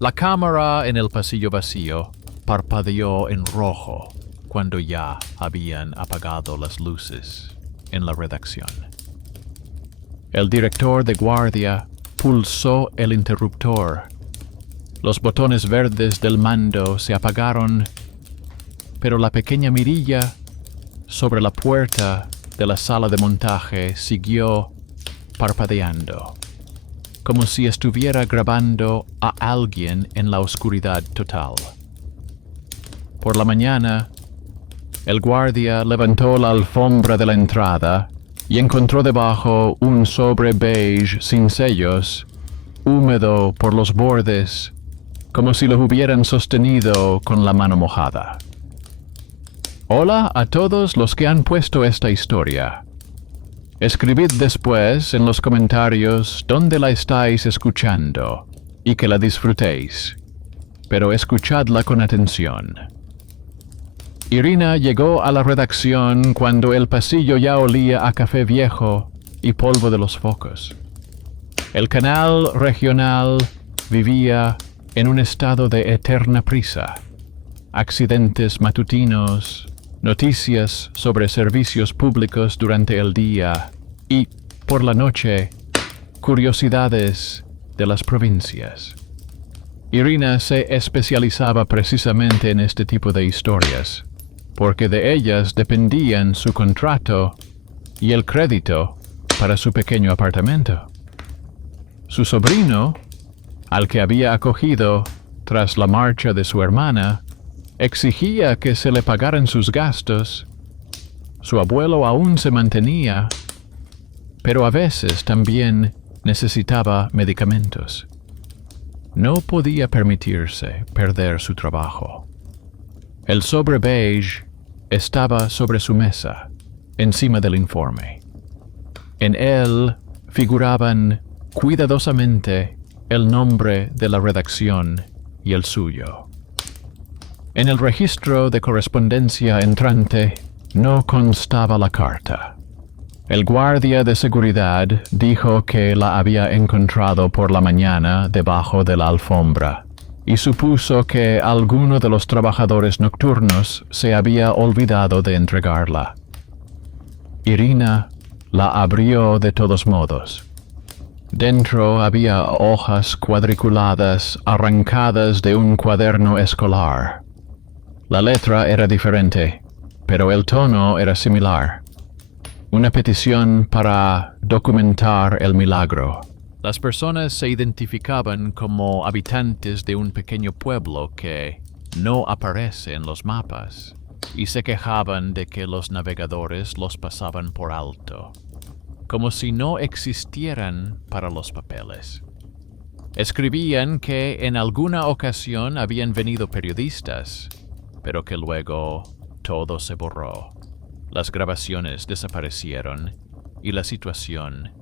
La cámara en el pasillo vacío parpadeó en rojo cuando ya habían apagado las luces en la redacción. El director de guardia pulsó el interruptor. Los botones verdes del mando se apagaron, pero la pequeña mirilla sobre la puerta de la sala de montaje siguió parpadeando, como si estuviera grabando a alguien en la oscuridad total. Por la mañana, el guardia levantó la alfombra de la entrada y encontró debajo un sobre beige sin sellos, húmedo por los bordes, como si lo hubieran sostenido con la mano mojada. Hola a todos los que han puesto esta historia. Escribid después en los comentarios dónde la estáis escuchando y que la disfrutéis, pero escuchadla con atención. Irina llegó a la redacción cuando el pasillo ya olía a café viejo y polvo de los focos. El canal regional vivía en un estado de eterna prisa. Accidentes matutinos, noticias sobre servicios públicos durante el día y, por la noche, curiosidades de las provincias. Irina se especializaba precisamente en este tipo de historias, porque de ellas dependían su contrato y el crédito para su pequeño apartamento. Su sobrino, al que había acogido tras la marcha de su hermana, exigía que se le pagaran sus gastos. Su abuelo aún se mantenía, pero a veces también necesitaba medicamentos. No podía permitirse perder su trabajo. El sobre beige estaba sobre su mesa, encima del informe. En él figuraban cuidadosamente el nombre de la redacción y el suyo. En el registro de correspondencia entrante no constaba la carta. El guardia de seguridad dijo que la había encontrado por la mañana debajo de la alfombra y supuso que alguno de los trabajadores nocturnos se había olvidado de entregarla. Irina la abrió de todos modos. Dentro había hojas cuadriculadas arrancadas de un cuaderno escolar. La letra era diferente, pero el tono era similar. Una petición para documentar el milagro. Las personas se identificaban como habitantes de un pequeño pueblo que no aparece en los mapas y se quejaban de que los navegadores los pasaban por alto, como si no existieran para los papeles. Escribían que en alguna ocasión habían venido periodistas, pero que luego todo se borró. Las grabaciones desaparecieron y la situación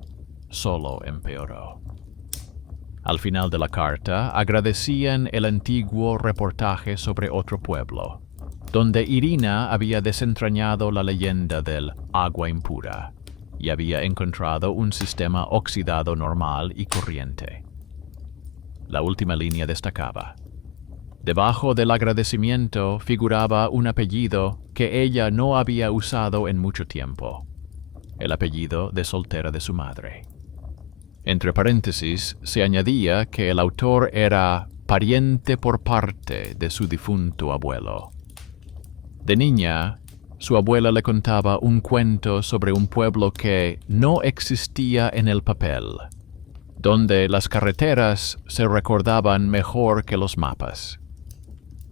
solo empeoró. Al final de la carta agradecían el antiguo reportaje sobre otro pueblo, donde Irina había desentrañado la leyenda del agua impura y había encontrado un sistema oxidado normal y corriente. La última línea destacaba: debajo del agradecimiento figuraba un apellido que ella no había usado en mucho tiempo, el apellido de soltera de su madre. Entre paréntesis se añadía que el autor era pariente por parte de su difunto abuelo. De niña, su abuela le contaba un cuento sobre un pueblo que no existía en el papel, donde las carreteras se recordaban mejor que los mapas.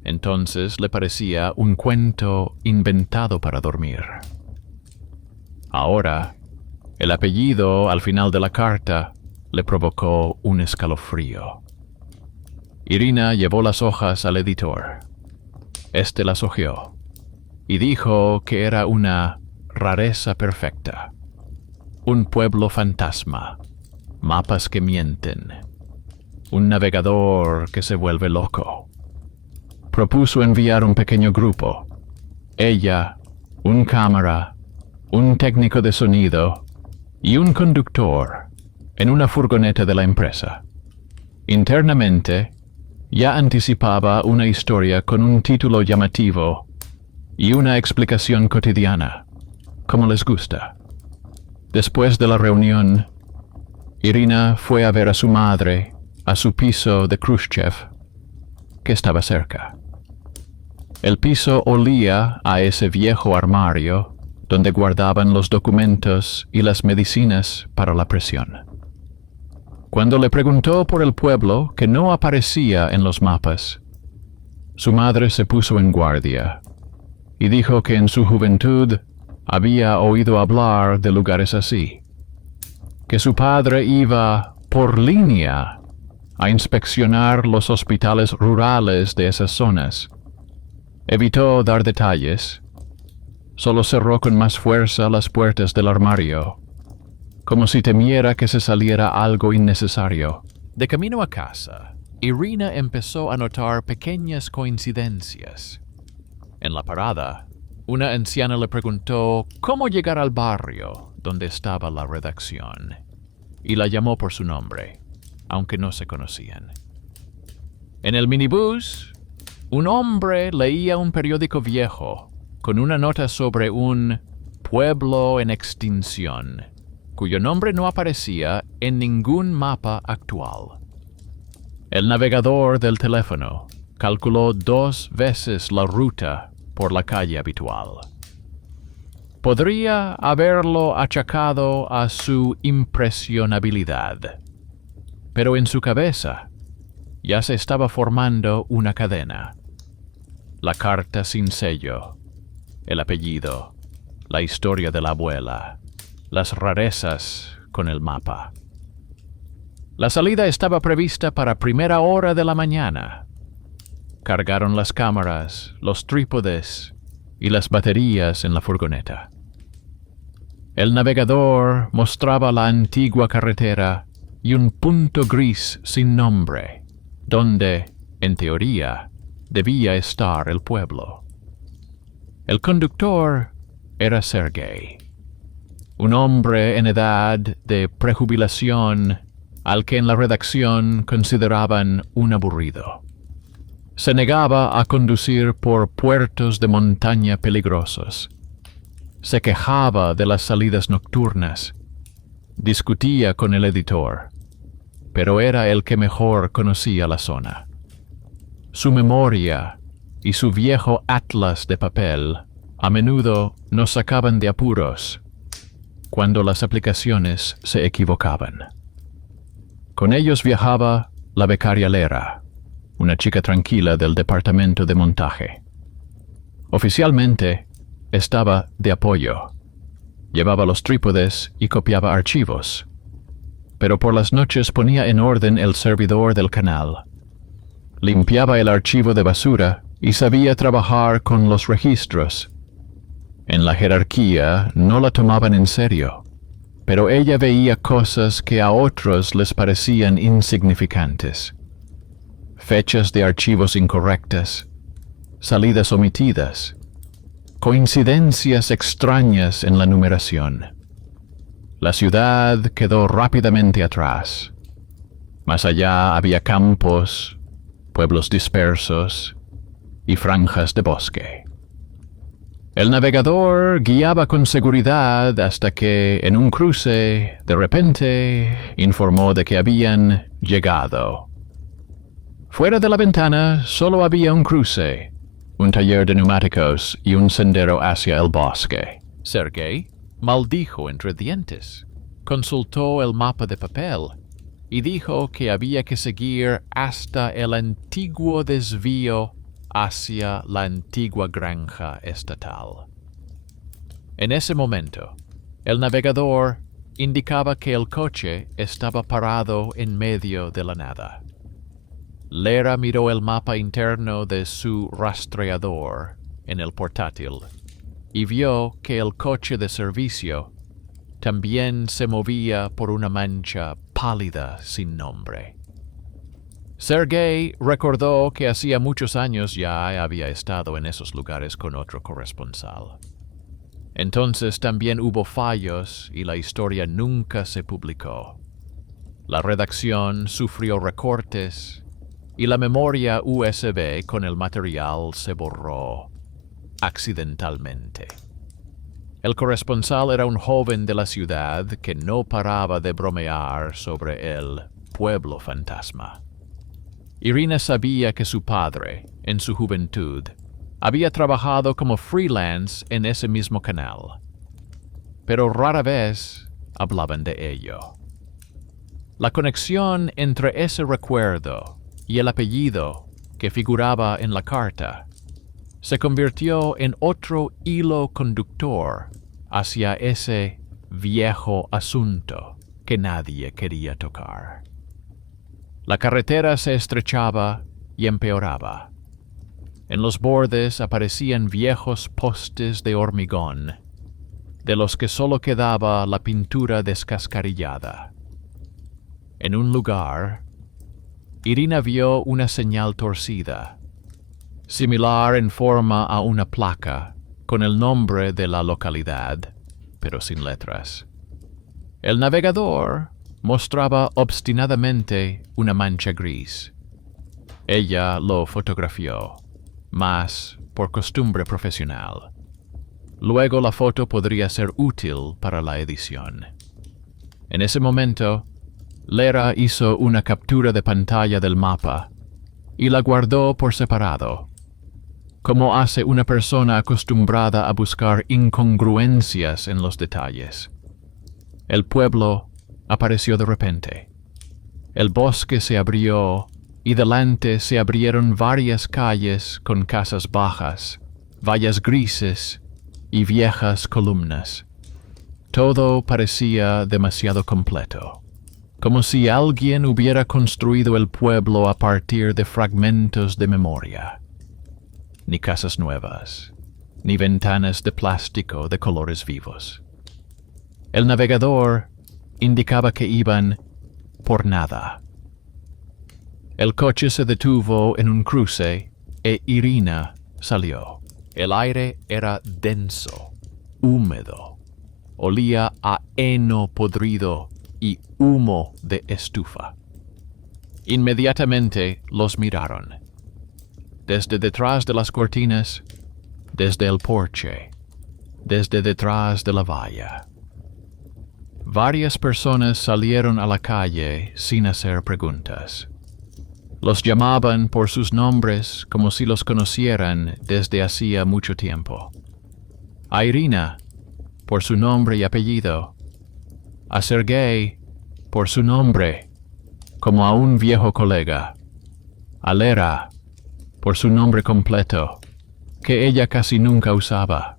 Entonces le parecía un cuento inventado para dormir. Ahora, el apellido al final de la carta le provocó un escalofrío. Irina llevó las hojas al editor. Este las hojeó y dijo que era una rareza perfecta. Un pueblo fantasma, mapas que mienten, un navegador que se vuelve loco. Propuso enviar un pequeño grupo, ella, un cámara, un técnico de sonido y un conductor en una furgoneta de la empresa. Internamente, ya anticipaba una historia con un título llamativo y una explicación cotidiana, como les gusta. Después de la reunión, Irina fue a ver a su madre a su piso de Khrushchev, que estaba cerca. El piso olía a ese viejo armario donde guardaban los documentos y las medicinas para la presión. Cuando le preguntó por el pueblo que no aparecía en los mapas, su madre se puso en guardia y dijo que en su juventud había oído hablar de lugares así, que su padre iba por línea a inspeccionar los hospitales rurales de esas zonas. Evitó dar detalles, solo cerró con más fuerza las puertas del armario, como si temiera que se saliera algo innecesario. De camino a casa, Irina empezó a notar pequeñas coincidencias. En la parada, una anciana le preguntó cómo llegar al barrio donde estaba la redacción, y la llamó por su nombre, aunque no se conocían. En el minibús, un hombre leía un periódico viejo con una nota sobre un pueblo en extinción, cuyo nombre no aparecía en ningún mapa actual. El navegador del teléfono calculó 2 veces la ruta por la calle habitual. Podría haberlo achacado a su impresionabilidad, pero en su cabeza ya se estaba formando una cadena. La carta sin sello, el apellido, la historia de la abuela, las rarezas con el mapa. La salida estaba prevista para primera hora de la mañana. Cargaron las cámaras, los trípodes y las baterías en la furgoneta. El navegador mostraba la antigua carretera y un punto gris sin nombre, donde, en teoría, debía estar el pueblo. El conductor era Sergei, un hombre en edad de prejubilación al que en la redacción consideraban un aburrido. Se negaba a conducir por puertos de montaña peligrosos. Se quejaba de las salidas nocturnas. Discutía con el editor, pero era el que mejor conocía la zona. Su memoria y su viejo atlas de papel a menudo nos sacaban de apuros cuando las aplicaciones se equivocaban. Con ellos viajaba la becaria Lera, una chica tranquila del departamento de montaje. Oficialmente, estaba de apoyo. Llevaba los trípodes y copiaba archivos, pero por las noches ponía en orden el servidor del canal. Limpiaba el archivo de basura y sabía trabajar con los registros. En la jerarquía no la tomaban en serio, pero ella veía cosas que a otros les parecían insignificantes. Fechas de archivos incorrectas, salidas omitidas, coincidencias extrañas en la numeración. La ciudad quedó rápidamente atrás. Más allá había campos, pueblos dispersos y franjas de bosque. El navegador guiaba con seguridad hasta que, en un cruce, de repente, informó de que habían llegado. Fuera de la ventana solo había un cruce, un taller de neumáticos y un sendero hacia el bosque. Sergei maldijo entre dientes, consultó el mapa de papel y dijo que había que seguir hasta el antiguo desvío hacia la antigua granja estatal. En ese momento, el navegador indicaba que el coche estaba parado en medio de la nada. Lera miró el mapa interno de su rastreador en el portátil y vio que el coche de servicio también se movía por una mancha pálida sin nombre. Sergei recordó que hacía muchos años ya había estado en esos lugares con otro corresponsal. Entonces también hubo fallos y la historia nunca se publicó. La redacción sufrió recortes y la memoria USB con el material se borró accidentalmente. El corresponsal era un joven de la ciudad que no paraba de bromear sobre el pueblo fantasma. Irina sabía que su padre, en su juventud, había trabajado como freelance en ese mismo canal, pero rara vez hablaban de ello. La conexión entre ese recuerdo y el apellido que figuraba en la carta se convirtió en otro hilo conductor hacia ese viejo asunto que nadie quería tocar. La carretera se estrechaba y empeoraba. En los bordes aparecían viejos postes de hormigón, de los que solo quedaba la pintura descascarillada. En un lugar, Irina vio una señal torcida, similar en forma a una placa, con el nombre de la localidad, pero sin letras. El navegador mostraba obstinadamente una mancha gris. Ella lo fotografió, más por costumbre profesional. Luego la foto podría ser útil para la edición. En ese momento, Lera hizo una captura de pantalla del mapa y la guardó por separado, como hace una persona acostumbrada a buscar incongruencias en los detalles. El pueblo apareció de repente. El bosque se abrió y delante se abrieron varias calles con casas bajas, vallas grises y viejas columnas. Todo parecía demasiado completo, como si alguien hubiera construido el pueblo a partir de fragmentos de memoria. Ni casas nuevas, ni ventanas de plástico de colores vivos. El navegador indicaba que iban por nada. El coche se detuvo en un cruce e Irina salió. El aire era denso, húmedo. Olía a heno podrido y humo de estufa. Inmediatamente los miraron. Desde detrás de las cortinas, desde el porche, desde detrás de la valla. Varias personas salieron a la calle sin hacer preguntas. Los llamaban por sus nombres como si los conocieran desde hacía mucho tiempo. A Irina, por su nombre y apellido. A Sergei, por su nombre, como a un viejo colega. A Lera, por su nombre completo, que ella casi nunca usaba.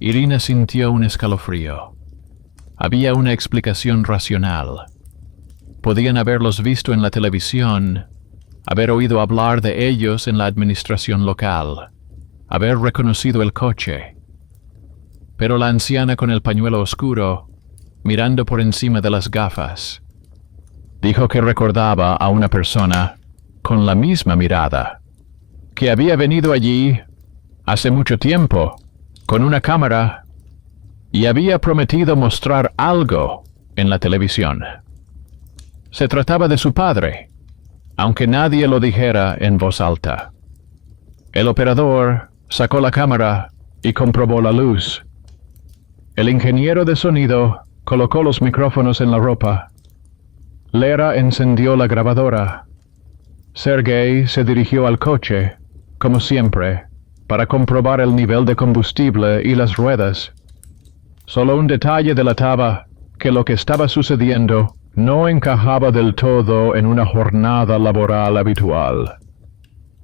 Irina sintió un escalofrío. Había una explicación racional. Podían haberlos visto en la televisión, haber oído hablar de ellos en la administración local, haber reconocido el coche. Pero la anciana con el pañuelo oscuro, mirando por encima de las gafas, dijo que recordaba a una persona con la misma mirada, que había venido allí hace mucho tiempo, con una cámara, y había prometido mostrar algo en la televisión. Se trataba de su padre, aunque nadie lo dijera en voz alta. El operador sacó la cámara y comprobó la luz. El ingeniero de sonido colocó los micrófonos en la ropa. Lera encendió la grabadora. Sergei se dirigió al coche, como siempre, para comprobar el nivel de combustible y las ruedas. Solo un detalle delataba que lo que estaba sucediendo no encajaba del todo en una jornada laboral habitual.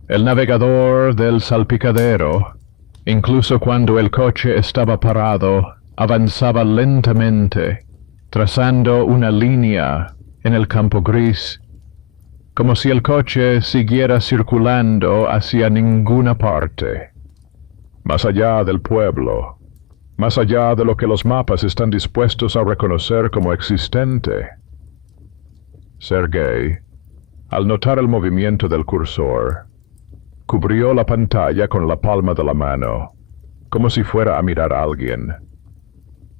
El navegador del salpicadero, incluso cuando el coche estaba parado, avanzaba lentamente, trazando una línea en el campo gris, como si el coche siguiera circulando hacia ninguna parte. Más allá del pueblo, más allá de lo que los mapas están dispuestos a reconocer como existente. Sergei, al notar el movimiento del cursor, cubrió la pantalla con la palma de la mano, como si fuera a mirar a alguien.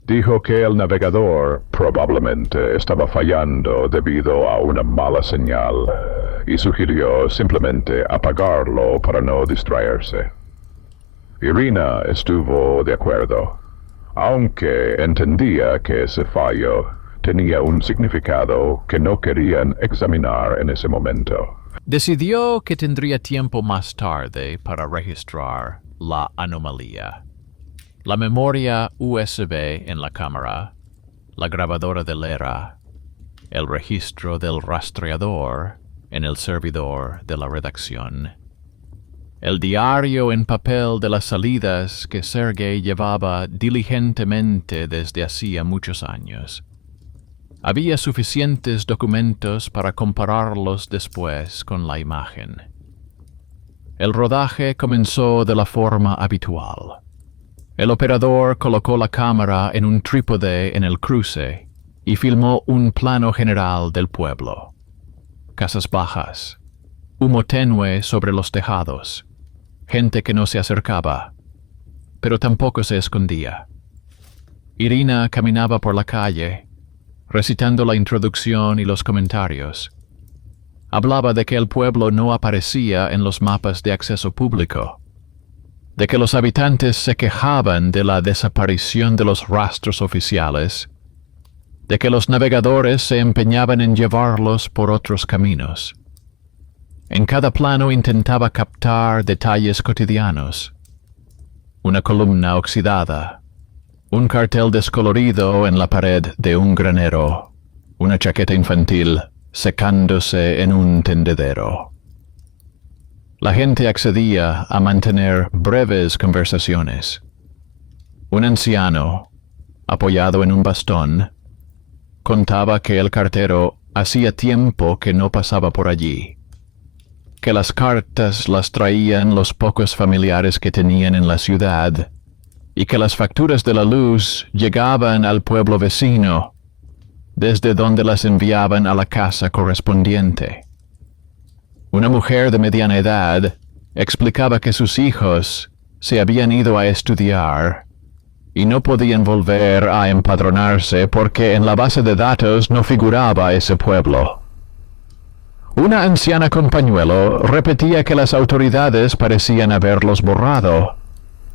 Dijo que el navegador probablemente estaba fallando debido a una mala señal y sugirió simplemente apagarlo para no distraerse. Irina estuvo de acuerdo, aunque entendía que ese fallo tenía un significado que no querían examinar en ese momento. Decidió que tendría tiempo más tarde para registrar la anomalía. La memoria USB en la cámara, la grabadora del ERA, el registro del rastreador en el servidor de la redacción, el diario en papel de las salidas que Sergei llevaba diligentemente desde hacía muchos años. Había suficientes documentos para compararlos después con la imagen. El rodaje comenzó de la forma habitual. El operador colocó la cámara en un trípode en el cruce y filmó un plano general del pueblo. Casas bajas, humo tenue sobre los tejados, gente que no se acercaba, pero tampoco se escondía. Irina caminaba por la calle, recitando la introducción y los comentarios. Hablaba de que el pueblo no aparecía en los mapas de acceso público, de que los habitantes se quejaban de la desaparición de los rastros oficiales, de que los navegadores se empeñaban en llevarlos por otros caminos. En cada plano intentaba captar detalles cotidianos. Una columna oxidada, un cartel descolorido en la pared de un granero, una chaqueta infantil secándose en un tendedero. La gente accedía a mantener breves conversaciones. Un anciano, apoyado en un bastón, contaba que el cartero hacía tiempo que no pasaba por allí, que las cartas las traían los pocos familiares que tenían en la ciudad, y que las facturas de la luz llegaban al pueblo vecino, desde donde las enviaban a la casa correspondiente. Una mujer de mediana edad explicaba que sus hijos se habían ido a estudiar y no podían volver a empadronarse porque en la base de datos no figuraba ese pueblo. Una anciana con pañuelo repetía que las autoridades parecían haberlos borrado,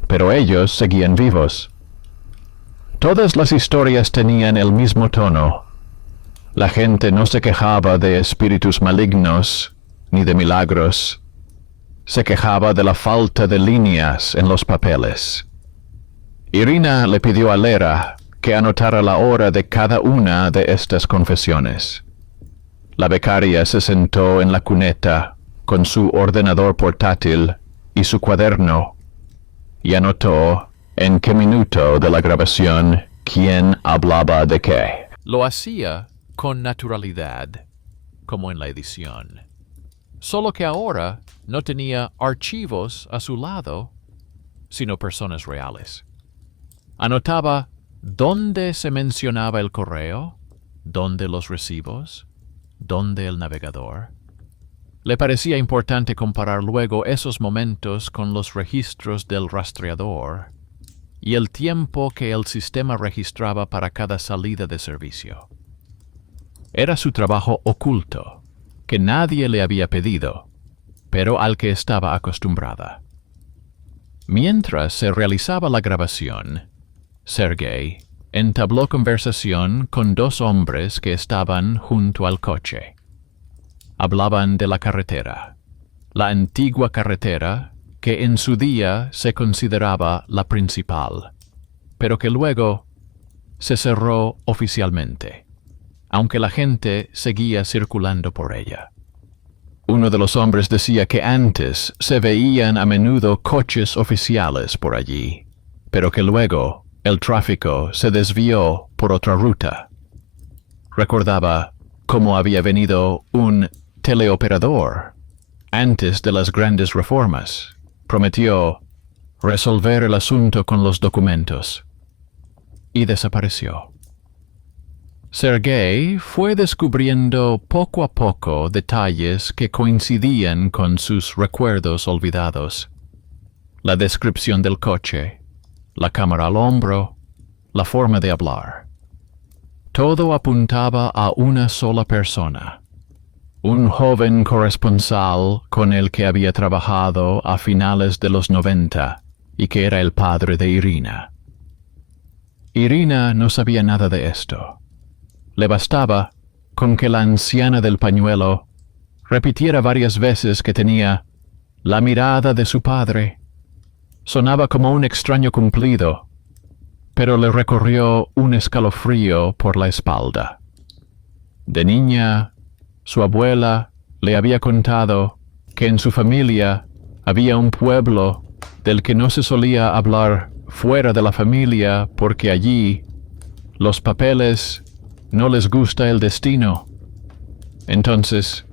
pero ellos seguían vivos. Todas las historias tenían el mismo tono. La gente no se quejaba de espíritus malignos, ni de milagros. Se quejaba de la falta de líneas en los papeles. Irina le pidió a Lera que anotara la hora de cada una de estas confesiones. La becaria se sentó en la cuneta con su ordenador portátil y su cuaderno y anotó en qué minuto de la grabación quién hablaba de qué. Lo hacía con naturalidad, como en la edición. Solo que ahora no tenía archivos a su lado, sino personas reales. Anotaba dónde se mencionaba el correo, dónde los recibos, dónde el navegador. Le parecía importante comparar luego esos momentos con los registros del rastreador y el tiempo que el sistema registraba para cada salida de servicio. Era su trabajo oculto, que nadie le había pedido, pero al que estaba acostumbrada. Mientras se realizaba la grabación, Sergei entabló conversación con dos hombres que estaban junto al coche. Hablaban de la carretera, la antigua carretera que en su día se consideraba la principal, pero que luego se cerró oficialmente, aunque la gente seguía circulando por ella. Uno de los hombres decía que antes se veían a menudo coches oficiales por allí, pero que luego el tráfico se desvió por otra ruta. Recordaba cómo había venido un teleoperador antes de las grandes reformas. Prometió resolver el asunto con los documentos y desapareció. Sergei fue descubriendo poco a poco detalles que coincidían con sus recuerdos olvidados. La descripción del coche, la cámara al hombro, la forma de hablar. Todo apuntaba a una sola persona, un joven corresponsal con el que había trabajado a finales de los 90 y que era el padre de Irina. Irina no sabía nada de esto. Le bastaba con que la anciana del pañuelo repitiera varias veces que tenía la mirada de su padre. Sonaba como un extraño cumplido, pero le recorrió un escalofrío por la espalda. De niña, su abuela le había contado que en su familia había un pueblo del que no se solía hablar fuera de la familia porque allí los papeles no les gusta el destino. Entonces,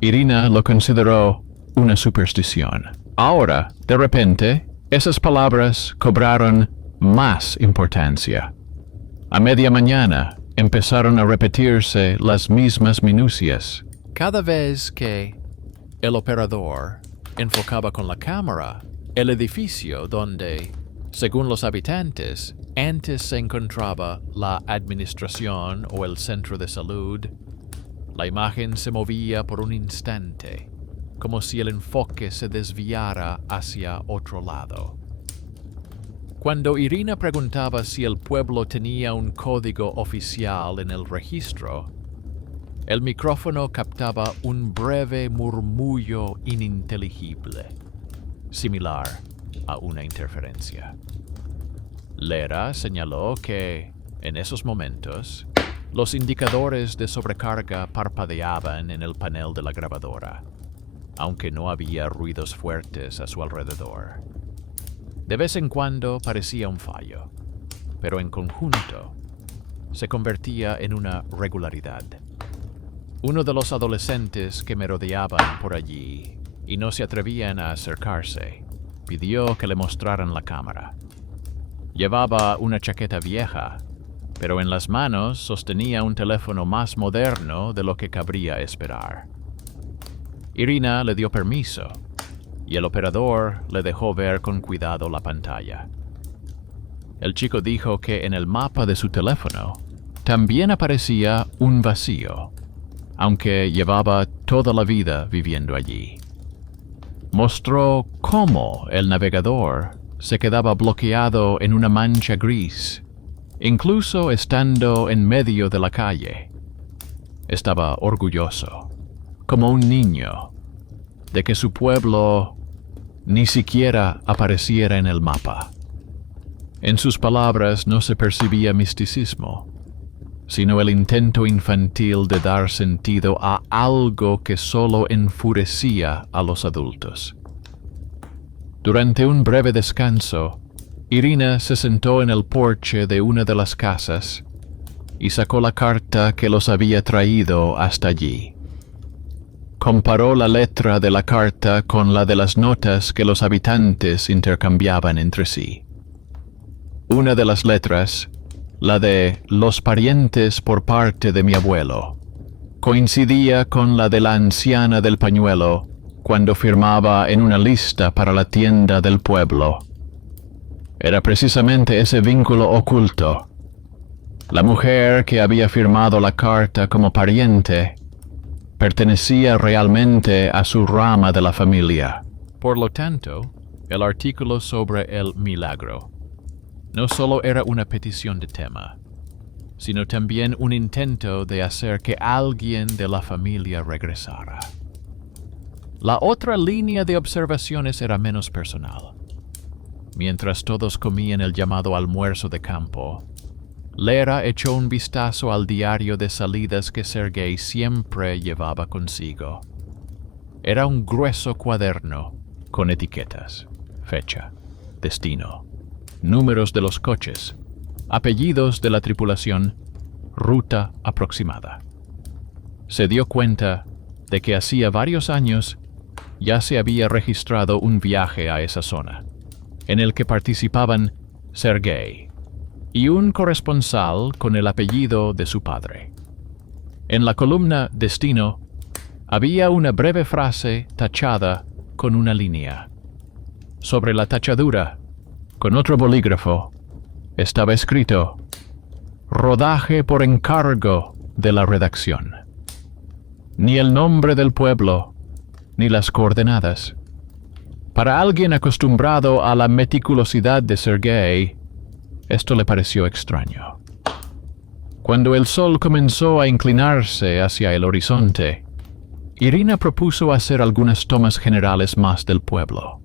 Irina lo consideró una superstición. Ahora, de repente, esas palabras cobraron más importancia. A media mañana empezaron a repetirse las mismas minucias. Cada vez que el operador enfocaba con la cámara el edificio donde, según los habitantes, antes se encontraba la administración o el centro de salud, la imagen se movía por un instante, como si el enfoque se desviara hacia otro lado. Cuando Irina preguntaba si el pueblo tenía un código oficial en el registro, el micrófono captaba un breve murmullo ininteligible, similar a una interferencia. Lera señaló que, en esos momentos, los indicadores de sobrecarga parpadeaban en el panel de la grabadora, aunque no había ruidos fuertes a su alrededor. De vez en cuando parecía un fallo, pero en conjunto se convertía en una regularidad. Uno de los adolescentes que me rodeaban por allí y no se atrevían a acercarse, pidió que le mostraran la cámara. Llevaba una chaqueta vieja, pero en las manos sostenía un teléfono más moderno de lo que cabría esperar. Irina le dio permiso, y el operador le dejó ver con cuidado la pantalla. El chico dijo que en el mapa de su teléfono también aparecía un vacío, aunque llevaba toda la vida viviendo allí. Mostró cómo el navegador se quedaba bloqueado en una mancha gris, incluso estando en medio de la calle. Estaba orgulloso, como un niño, de que su pueblo ni siquiera apareciera en el mapa. En sus palabras no se percibía misticismo, sino el intento infantil de dar sentido a algo que solo enfurecía a los adultos. Durante un breve descanso, Irina se sentó en el porche de una de las casas y sacó la carta que los había traído hasta allí. Comparó la letra de la carta con la de las notas que los habitantes intercambiaban entre sí. Una de las letras, la de los parientes por parte de mi abuelo, coincidía con la de la anciana del pañuelo cuando firmaba en una lista para la tienda del pueblo. Era precisamente ese vínculo oculto. La mujer que había firmado la carta como pariente pertenecía realmente a su rama de la familia. Por lo tanto, el artículo sobre el milagro no solo era una petición de tema, sino también un intento de hacer que alguien de la familia regresara. La otra línea de observaciones era menos personal. Mientras todos comían el llamado almuerzo de campo, Lera echó un vistazo al diario de salidas que Sergei siempre llevaba consigo. Era un grueso cuaderno con etiquetas, fecha, destino, números de los coches, apellidos de la tripulación, ruta aproximada. Se dio cuenta de que hacía varios años ya se había registrado un viaje a esa zona, en el que participaban Sergei y un corresponsal con el apellido de su padre. En la columna Destino había una breve frase tachada con una línea. Sobre la tachadura, con otro bolígrafo, estaba escrito: rodaje por encargo de la redacción. Ni el nombre del pueblo, ni las coordenadas. Para alguien acostumbrado a la meticulosidad de Sergei, esto le pareció extraño. Cuando el sol comenzó a inclinarse hacia el horizonte, Irina propuso hacer algunas tomas generales más del pueblo.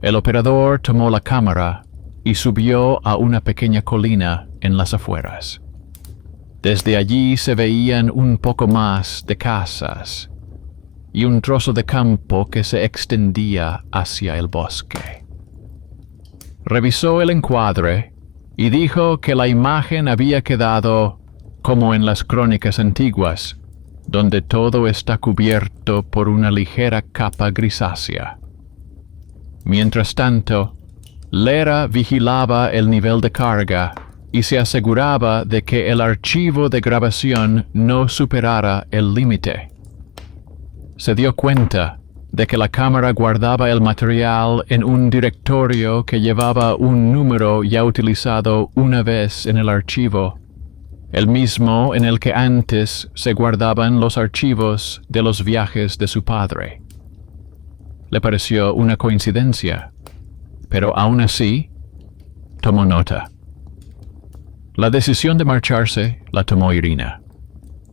El operador tomó la cámara y subió a una pequeña colina en las afueras. Desde allí se veían un poco más de casas y un trozo de campo que se extendía hacia el bosque. Revisó el encuadre y dijo que la imagen había quedado como en las crónicas antiguas, donde todo está cubierto por una ligera capa grisácea. Mientras tanto, Lera vigilaba el nivel de carga y se aseguraba de que el archivo de grabación no superara el límite. Se dio cuenta de que la cámara guardaba el material en un directorio que llevaba un número ya utilizado una vez en el archivo, el mismo en el que antes se guardaban los archivos de los viajes de su padre. Le pareció una coincidencia, pero aún así, tomó nota. La decisión de marcharse la tomó Irina.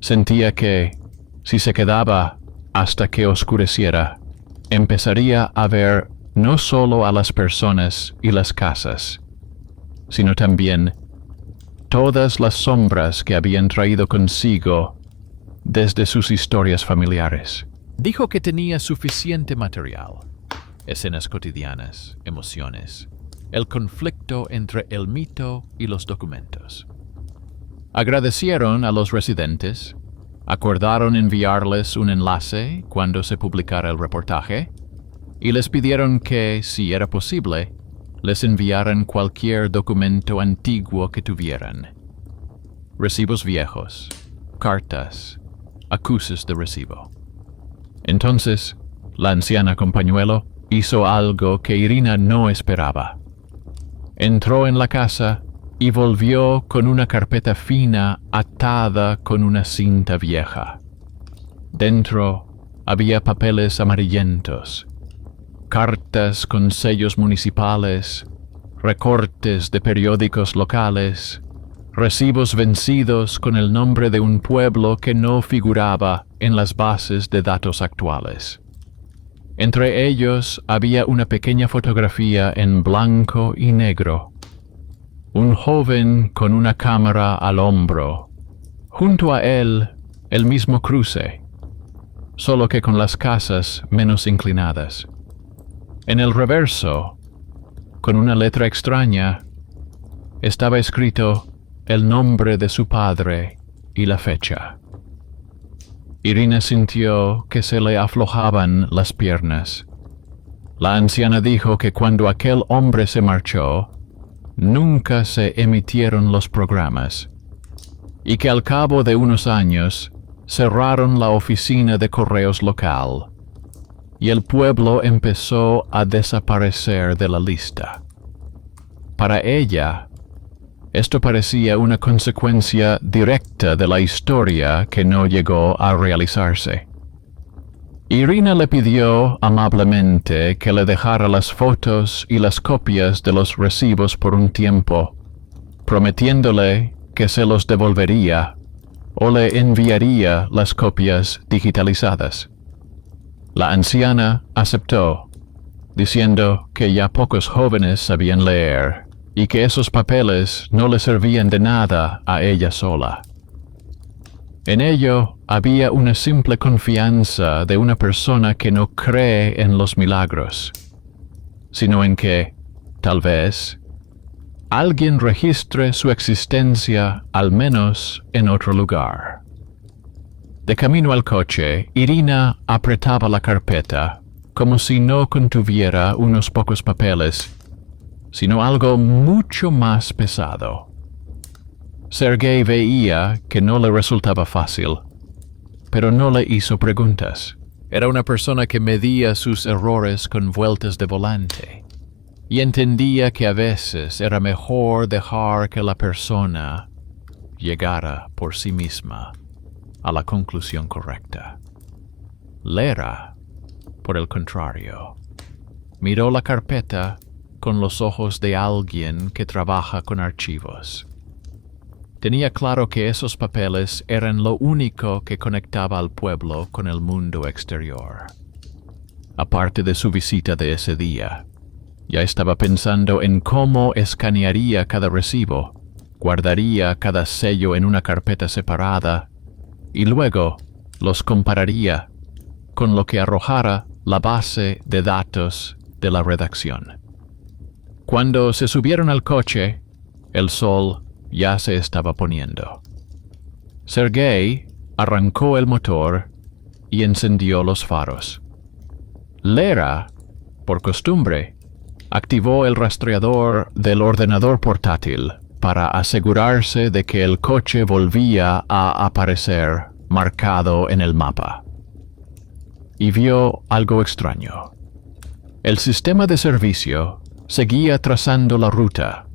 Sentía que, si se quedaba hasta que oscureciera, empezaría a ver no solo a las personas y las casas, sino también todas las sombras que habían traído consigo desde sus historias familiares. Dijo que tenía suficiente material: escenas cotidianas, emociones, el conflicto entre el mito y los documentos. Agradecieron a los residentes, acordaron enviarles un enlace cuando se publicara el reportaje, y les pidieron que, si era posible, les enviaran cualquier documento antiguo que tuvieran. Recibos viejos, cartas, acuses de recibo. Entonces, la anciana con pañuelo hizo algo que Irina no esperaba. Entró en la casa y volvió con una carpeta fina atada con una cinta vieja. Dentro había papeles amarillentos, cartas con sellos municipales, recortes de periódicos locales, recibos vencidos con el nombre de un pueblo que no figuraba en las bases de datos actuales. Entre ellos había una pequeña fotografía en blanco y negro. Un joven con una cámara al hombro. Junto a él, el mismo cruce, solo que con las casas menos inclinadas. En el reverso, con una letra extraña, estaba escrito el nombre de su padre y la fecha. Irina sintió que se le aflojaban las piernas. La anciana dijo que cuando aquel hombre se marchó, nunca se emitieron los programas, y que al cabo de unos años cerraron la oficina de correos local, y el pueblo empezó a desaparecer de la lista. Para ella, esto parecía una consecuencia directa de la historia que no llegó a realizarse. Irina le pidió amablemente que le dejara las fotos y las copias de los recibos por un tiempo, prometiéndole que se los devolvería o le enviaría las copias digitalizadas. La anciana aceptó, diciendo que ya pocos jóvenes sabían leer y que esos papeles no le servían de nada a ella sola. En ello había una simple confianza de una persona que no cree en los milagros, sino en que, tal vez, alguien registre su existencia al menos en otro lugar. De camino al coche, Irina apretaba la carpeta como si no contuviera unos pocos papeles, sino algo mucho más pesado. Sergei veía que no le resultaba fácil, pero no le hizo preguntas. Era una persona que medía sus errores con vueltas de volante. y entendía que a veces era mejor dejar que la persona llegara por sí misma a la conclusión correcta. Lera, por el contrario, miró la carpeta con los ojos de alguien que trabaja con archivos. Tenía claro que esos papeles eran lo único que conectaba al pueblo con el mundo exterior. Aparte de su visita de ese día, ya estaba pensando en cómo escanearía cada recibo, guardaría cada sello en una carpeta separada y luego los compararía con lo que arrojara la base de datos de la redacción. Cuando se subieron al coche, el sol ya se estaba poniendo. Sergei arrancó el motor y encendió los faros. Lera, por costumbre, activó el rastreador del ordenador portátil para asegurarse de que el coche volvía a aparecer marcado en el mapa. Y vio algo extraño. El sistema de servicio seguía trazando la ruta,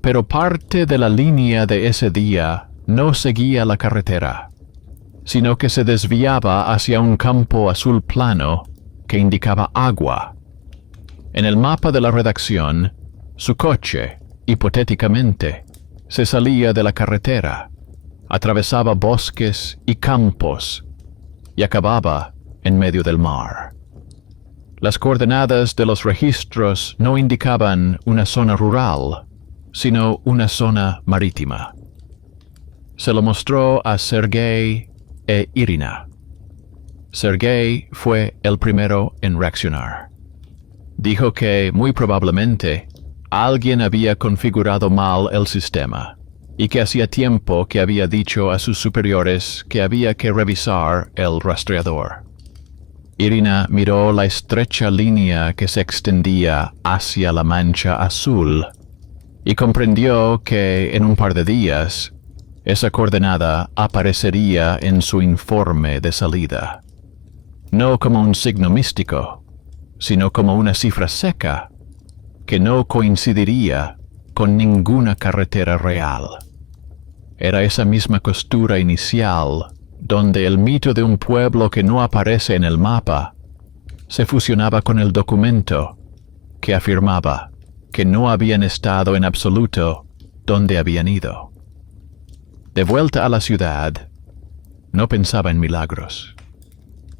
pero parte de la línea de ese día no seguía la carretera, sino que se desviaba hacia un campo azul plano que indicaba agua. En el mapa de la redacción, su coche, hipotéticamente, se salía de la carretera, atravesaba bosques y campos y acababa en medio del mar. Las coordenadas de los registros no indicaban una zona rural, sino una zona marítima. Se lo mostró a Sergei e Irina. Sergei fue el primero en reaccionar. Dijo que, muy probablemente, alguien había configurado mal el sistema y que hacía tiempo que había dicho a sus superiores que había que revisar el rastreador. Irina miró la estrecha línea que se extendía hacia la mancha azul y comprendió que en un par de días esa coordenada aparecería en su informe de salida, no como un signo místico, sino como una cifra seca que no coincidiría con ninguna carretera real. Era esa misma costura inicial donde el mito de un pueblo que no aparece en el mapa se fusionaba con el documento que afirmaba que no habían estado en absoluto donde habían ido. De vuelta a la ciudad, no pensaba en milagros,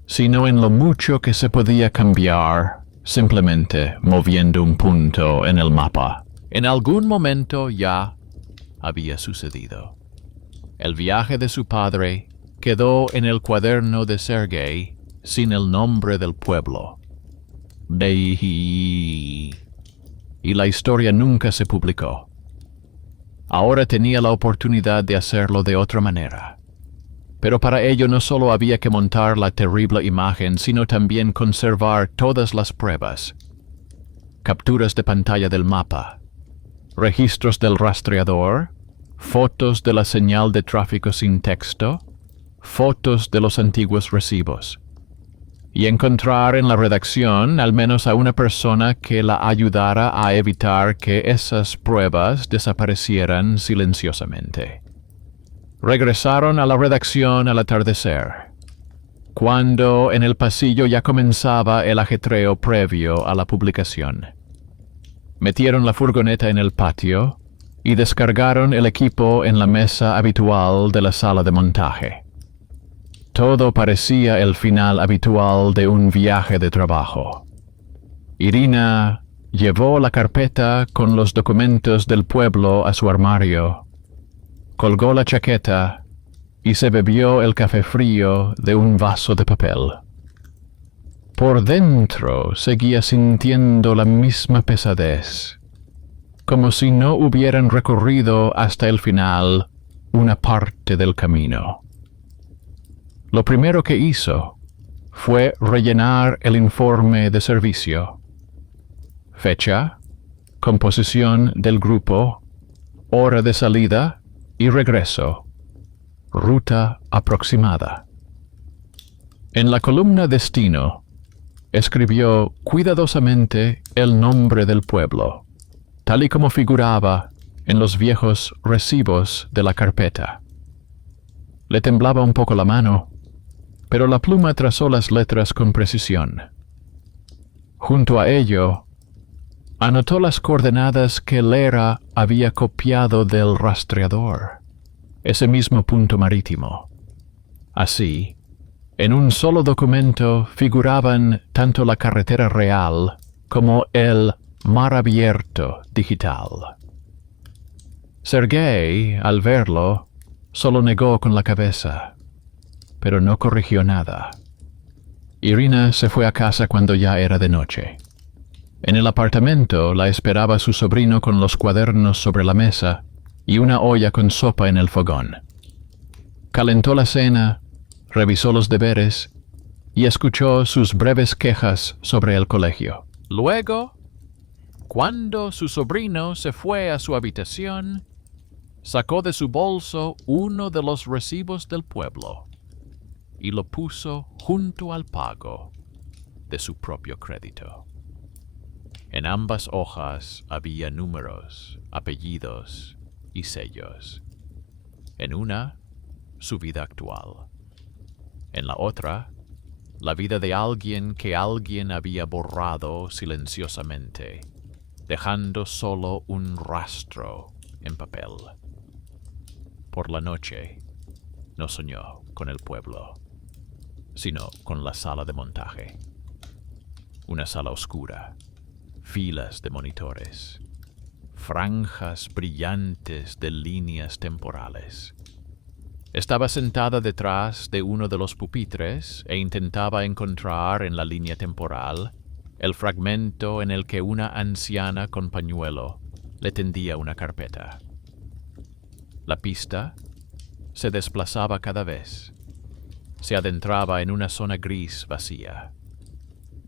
sino en lo mucho que se podía cambiar simplemente moviendo un punto en el mapa. En algún momento ya había sucedido. El viaje de su padre quedó en el cuaderno de Sergei sin el nombre del pueblo. Y la historia nunca se publicó. Ahora tenía la oportunidad de hacerlo de otra manera. Pero para ello no solo había que montar la terrible imagen, sino también conservar todas las pruebas. Capturas de pantalla del mapa, registros del rastreador, fotos de la señal de tráfico sin texto, fotos de los antiguos recibos. Y encontrar en la redacción al menos a una persona que la ayudara a evitar que esas pruebas desaparecieran silenciosamente. Regresaron a la redacción al atardecer, cuando en el pasillo ya comenzaba el ajetreo previo a la publicación. Metieron la furgoneta en el patio y descargaron el equipo en la mesa habitual de la sala de montaje. Todo parecía el final habitual de un viaje de trabajo. Irina llevó la carpeta con los documentos del pueblo a su armario, colgó la chaqueta y se bebió el café frío de un vaso de papel. Por dentro seguía sintiendo la misma pesadez, como si no hubieran recorrido hasta el final una parte del camino. Lo primero que hizo fue rellenar el informe de servicio. Fecha, composición del grupo, hora de salida y regreso, ruta aproximada. En la columna Destino, escribió cuidadosamente el nombre del pueblo, tal y como figuraba en los viejos recibos de la carpeta. Le temblaba un poco la mano, pero la pluma trazó las letras con precisión. Junto a ello, anotó las coordenadas que Lera había copiado del rastreador, ese mismo punto marítimo. Así, en un solo documento figuraban tanto la carretera real como el mar abierto digital. Sergei, al verlo, solo negó con la cabeza, pero no corrigió nada. Irina se fue a casa cuando ya era de noche. En el apartamento la esperaba su sobrino con los cuadernos sobre la mesa y una olla con sopa en el fogón. Calentó la cena, revisó los deberes y escuchó sus breves quejas sobre el colegio. Luego, cuando su sobrino se fue a su habitación, sacó de su bolso uno de los recibos del pueblo y lo puso junto al pago de su propio crédito. En ambas hojas había números, apellidos y sellos. En una, su vida actual. En la otra, la vida de alguien que alguien había borrado silenciosamente, dejando solo un rastro en papel. Por la noche, no soñó con el pueblo, sino con la sala de montaje. Una sala oscura, filas de monitores, franjas brillantes de líneas temporales. Estaba sentada detrás de uno de los pupitres e intentaba encontrar en la línea temporal el fragmento en el que una anciana con pañuelo le tendía una carpeta. La pista se desplazaba cada vez. Se adentraba en una zona gris vacía,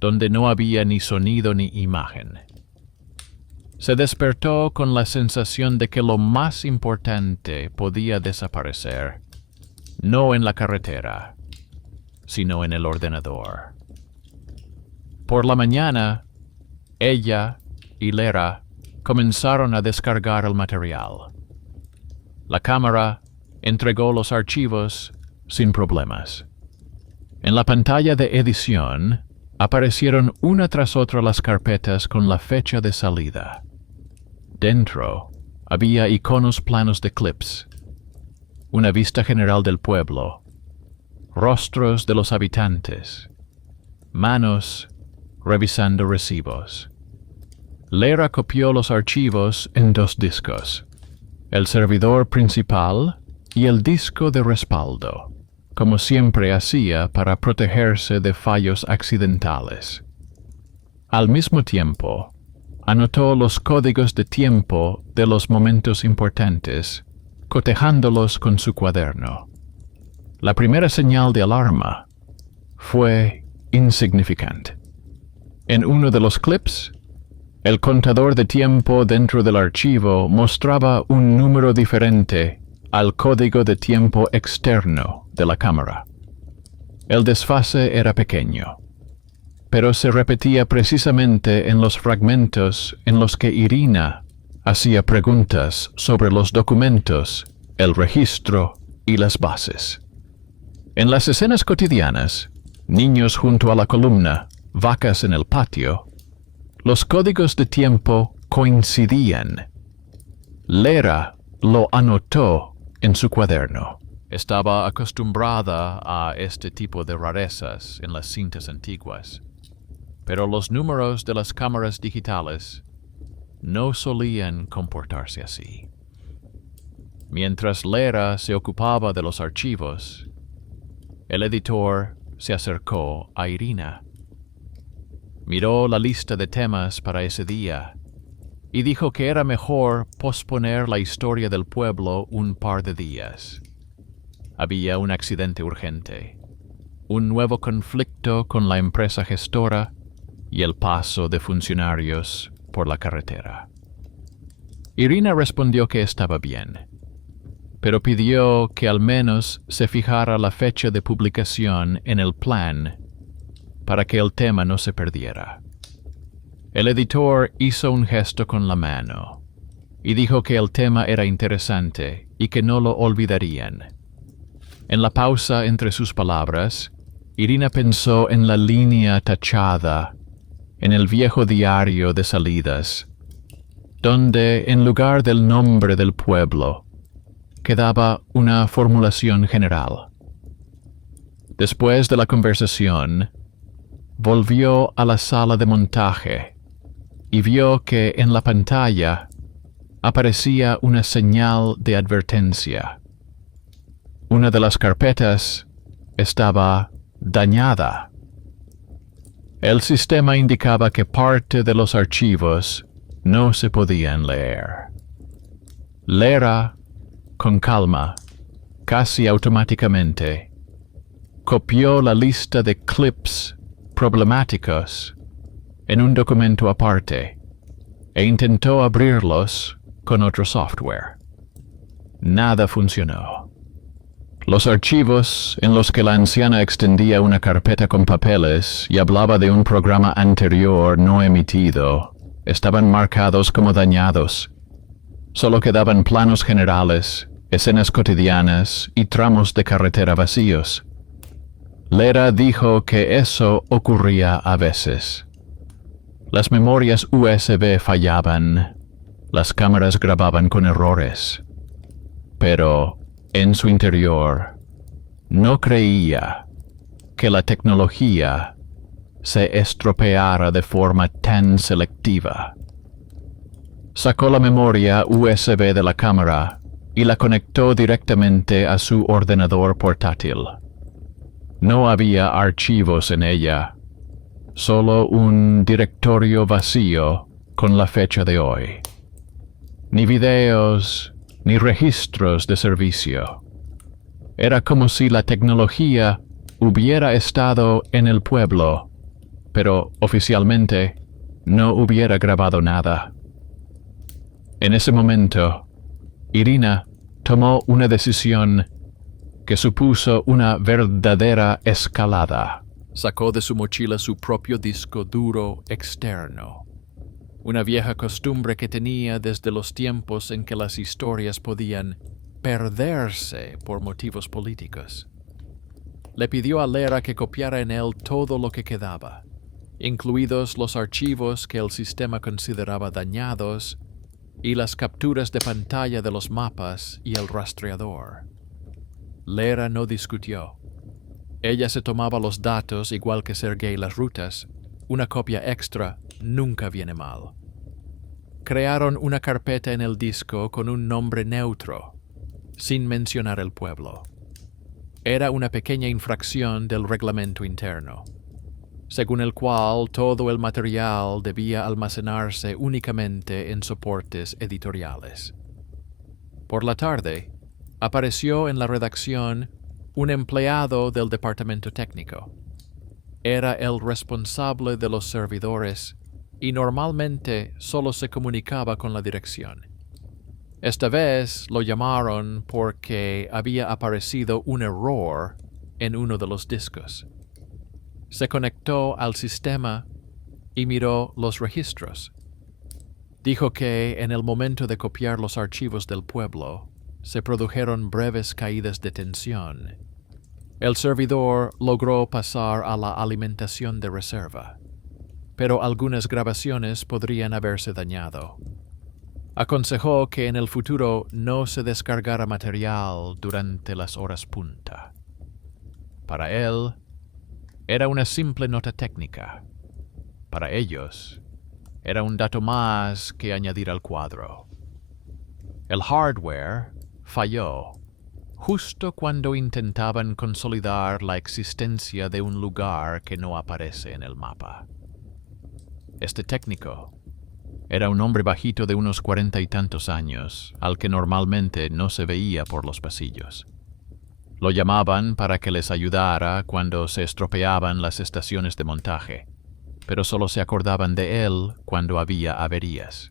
donde no había ni sonido ni imagen. Se despertó con la sensación de que lo más importante podía desaparecer, no en la carretera, sino en el ordenador. Por la mañana, ella y Lera comenzaron a descargar el material. La cámara entregó los archivos sin problemas. En la pantalla de edición aparecieron una tras otra las carpetas con la fecha de salida. Dentro había iconos planos de clips, una vista general del pueblo, rostros de los habitantes, manos revisando recibos. Lera copió los archivos en 2 discos, el servidor principal y el disco de respaldo, como siempre hacía para protegerse de fallos accidentales. Al mismo tiempo, anotó los códigos de tiempo de los momentos importantes, cotejándolos con su cuaderno. La primera señal de alarma fue insignificante. En uno de los clips, el contador de tiempo dentro del archivo mostraba un número diferente al código de tiempo externo de la cámara. El desfase era pequeño, pero se repetía precisamente en los fragmentos en los que Irina hacía preguntas sobre los documentos, el registro y las bases. En las escenas cotidianas, niños junto a la columna, vacas en el patio, los códigos de tiempo coincidían. Lera lo anotó en su cuaderno. Estaba acostumbrada a este tipo de rarezas en las cintas antiguas, pero los números de las cámaras digitales no solían comportarse así. Mientras Lera se ocupaba de los archivos, el editor se acercó a Irina. Miró la lista de temas para ese día y dijo que era mejor posponer la historia del pueblo un par de días. Había un accidente urgente, un nuevo conflicto con la empresa gestora y el paso de funcionarios por la carretera. Irina respondió que estaba bien, pero pidió que al menos se fijara la fecha de publicación en el plan para que el tema no se perdiera. El editor hizo un gesto con la mano y dijo que el tema era interesante y que no lo olvidarían. En la pausa entre sus palabras, Irina pensó en la línea tachada en el viejo diario de salidas, donde en lugar del nombre del pueblo quedaba una formulación general. Después de la conversación, volvió a la sala de montaje y vio que en la pantalla aparecía una señal de advertencia. Una de las carpetas estaba dañada. El sistema indicaba que parte de los archivos no se podían leer. Lera, con calma, casi automáticamente, copió la lista de clips problemáticos en un documento aparte e intentó abrirlos con otro software. Nada funcionó. Los archivos en los que la anciana extendía una carpeta con papeles y hablaba de un programa anterior no emitido estaban marcados como dañados. Solo quedaban planos generales, escenas cotidianas y tramos de carretera vacíos. Lera dijo que eso ocurría a veces. Las memorias USB fallaban, las cámaras grababan con errores, pero en su interior no creía que la tecnología se estropeara de forma tan selectiva. Sacó la memoria USB de la cámara y la conectó directamente a su ordenador portátil. No había archivos en ella, solo un directorio vacío con la fecha de hoy. Ni videos, ni registros de servicio. Era como si la tecnología hubiera estado en el pueblo, pero oficialmente no hubiera grabado nada. En ese momento, Irina tomó una decisión que supuso una verdadera escalada. Sacó de su mochila su propio disco duro externo, una vieja costumbre que tenía desde los tiempos en que las historias podían perderse por motivos políticos. Le pidió a Lera que copiara en él todo lo que quedaba, incluidos los archivos que el sistema consideraba dañados y las capturas de pantalla de los mapas y el rastreador. Lera no discutió. Ella se tomaba los datos igual que Sergei las rutas. Una copia extra nunca viene mal. Crearon una carpeta en el disco con un nombre neutro, sin mencionar el pueblo. Era una pequeña infracción del reglamento interno, según el cual todo el material debía almacenarse únicamente en soportes editoriales. Por la tarde, apareció en la redacción un empleado del departamento técnico. Era el responsable de los servidores y normalmente solo se comunicaba con la dirección. Esta vez lo llamaron porque había aparecido un error en uno de los discos. Se conectó al sistema y miró los registros. Dijo que en el momento de copiar los archivos del pueblo, se produjeron breves caídas de tensión. El servidor logró pasar a la alimentación de reserva, pero algunas grabaciones podrían haberse dañado. Aconsejó que en el futuro no se descargara material durante las horas punta. Para él, era una simple nota técnica. Para ellos, era un dato más que añadir al cuadro. El hardware falló justo cuando intentaban consolidar la existencia de un lugar que no aparece en el mapa. Este técnico era un hombre bajito de unos 40 y tantos años, al que normalmente no se veía por los pasillos. Lo llamaban para que les ayudara cuando se estropeaban las estaciones de montaje, pero solo se acordaban de él cuando había averías.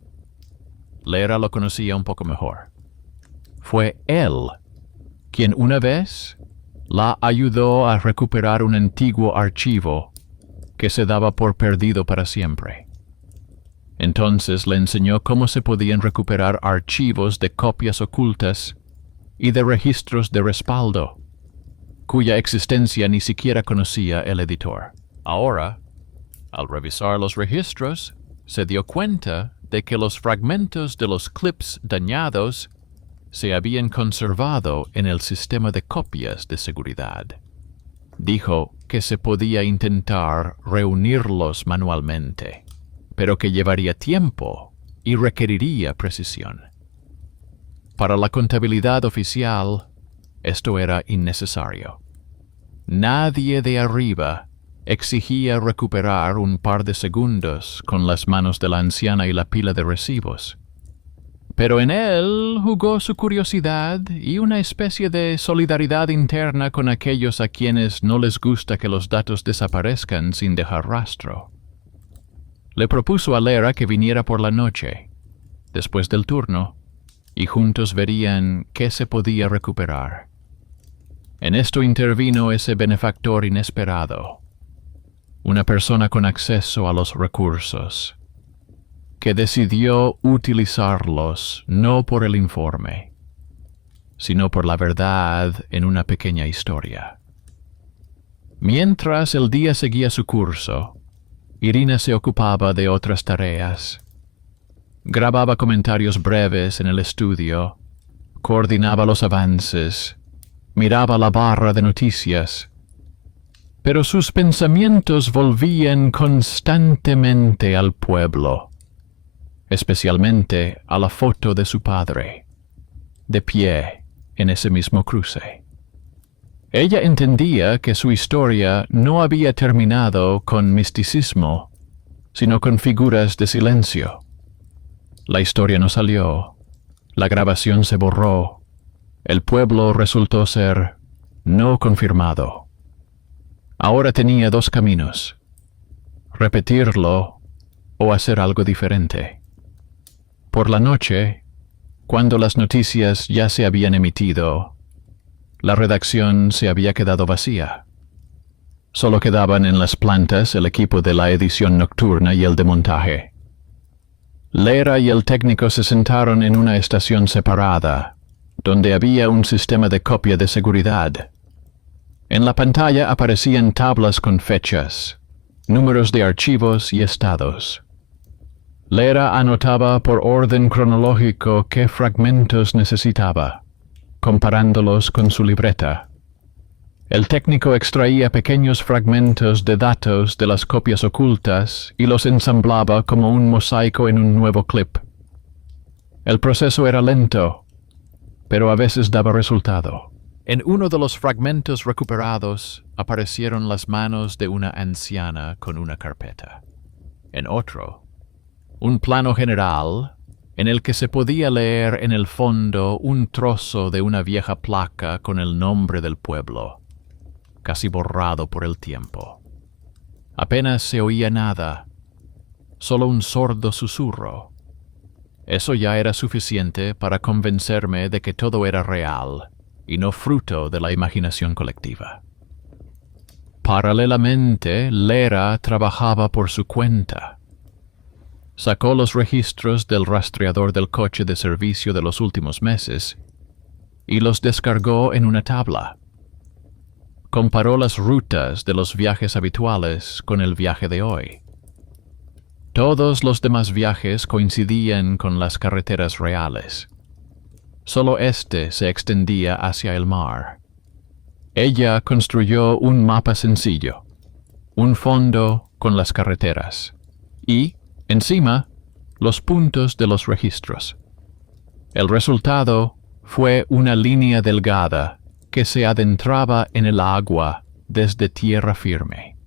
Lera lo conocía un poco mejor. Fue él quien una vez la ayudó a recuperar un antiguo archivo que se daba por perdido para siempre. Entonces le enseñó cómo se podían recuperar archivos de copias ocultas y de registros de respaldo, cuya existencia ni siquiera conocía el editor. Ahora, al revisar los registros, se dio cuenta de que los fragmentos de los clips dañados se habían conservado en el sistema de copias de seguridad. Dijo que se podía intentar reunirlos manualmente, pero que llevaría tiempo y requeriría precisión. Para la contabilidad oficial, esto era innecesario. Nadie de arriba exigía recuperar un par de segundos con las manos de la anciana y la pila de recibos. Pero en él jugó su curiosidad y una especie de solidaridad interna con aquellos a quienes no les gusta que los datos desaparezcan sin dejar rastro. Le propuso a Lera que viniera por la noche, después del turno, y juntos verían qué se podía recuperar. En esto intervino ese benefactor inesperado, una persona con acceso a los recursos, que decidió utilizarlos no por el informe, sino por la verdad en una pequeña historia. Mientras el día seguía su curso, Irina se ocupaba de otras tareas. Grababa comentarios breves en el estudio, coordinaba los avances, miraba la barra de noticias, pero sus pensamientos volvían constantemente al pueblo, especialmente a la foto de su padre, de pie en ese mismo cruce. Ella entendía que su historia no había terminado con misticismo, sino con figuras de silencio. La historia no salió, la grabación se borró, el pueblo resultó ser no confirmado. Ahora tenía dos caminos: repetirlo o hacer algo diferente. Por la noche, cuando las noticias ya se habían emitido, la redacción se había quedado vacía. Solo quedaban en las plantas el equipo de la edición nocturna y el de montaje. Lera y el técnico se sentaron en una estación separada, donde había un sistema de copia de seguridad. En la pantalla aparecían tablas con fechas, números de archivos y estados. Lera anotaba por orden cronológico qué fragmentos necesitaba, comparándolos con su libreta. El técnico extraía pequeños fragmentos de datos de las copias ocultas y los ensamblaba como un mosaico en un nuevo clip. El proceso era lento, pero a veces daba resultado. En uno de los fragmentos recuperados aparecieron las manos de una anciana con una carpeta. En otro, un plano general en el que se podía leer en el fondo un trozo de una vieja placa con el nombre del pueblo, casi borrado por el tiempo. Apenas se oía nada, solo un sordo susurro. Eso ya era suficiente para convencerme de que todo era real y no fruto de la imaginación colectiva. Paralelamente, Lera trabajaba por su cuenta. Sacó los registros del rastreador del coche de servicio de los últimos meses y los descargó en una tabla. Comparó las rutas de los viajes habituales con el viaje de hoy. Todos los demás viajes coincidían con las carreteras reales. Solo este se extendía hacia el mar. Ella construyó un mapa sencillo, un fondo con las carreteras, y, encima, los puntos de los registros. El resultado fue una línea delgada que se adentraba en el agua desde tierra firme.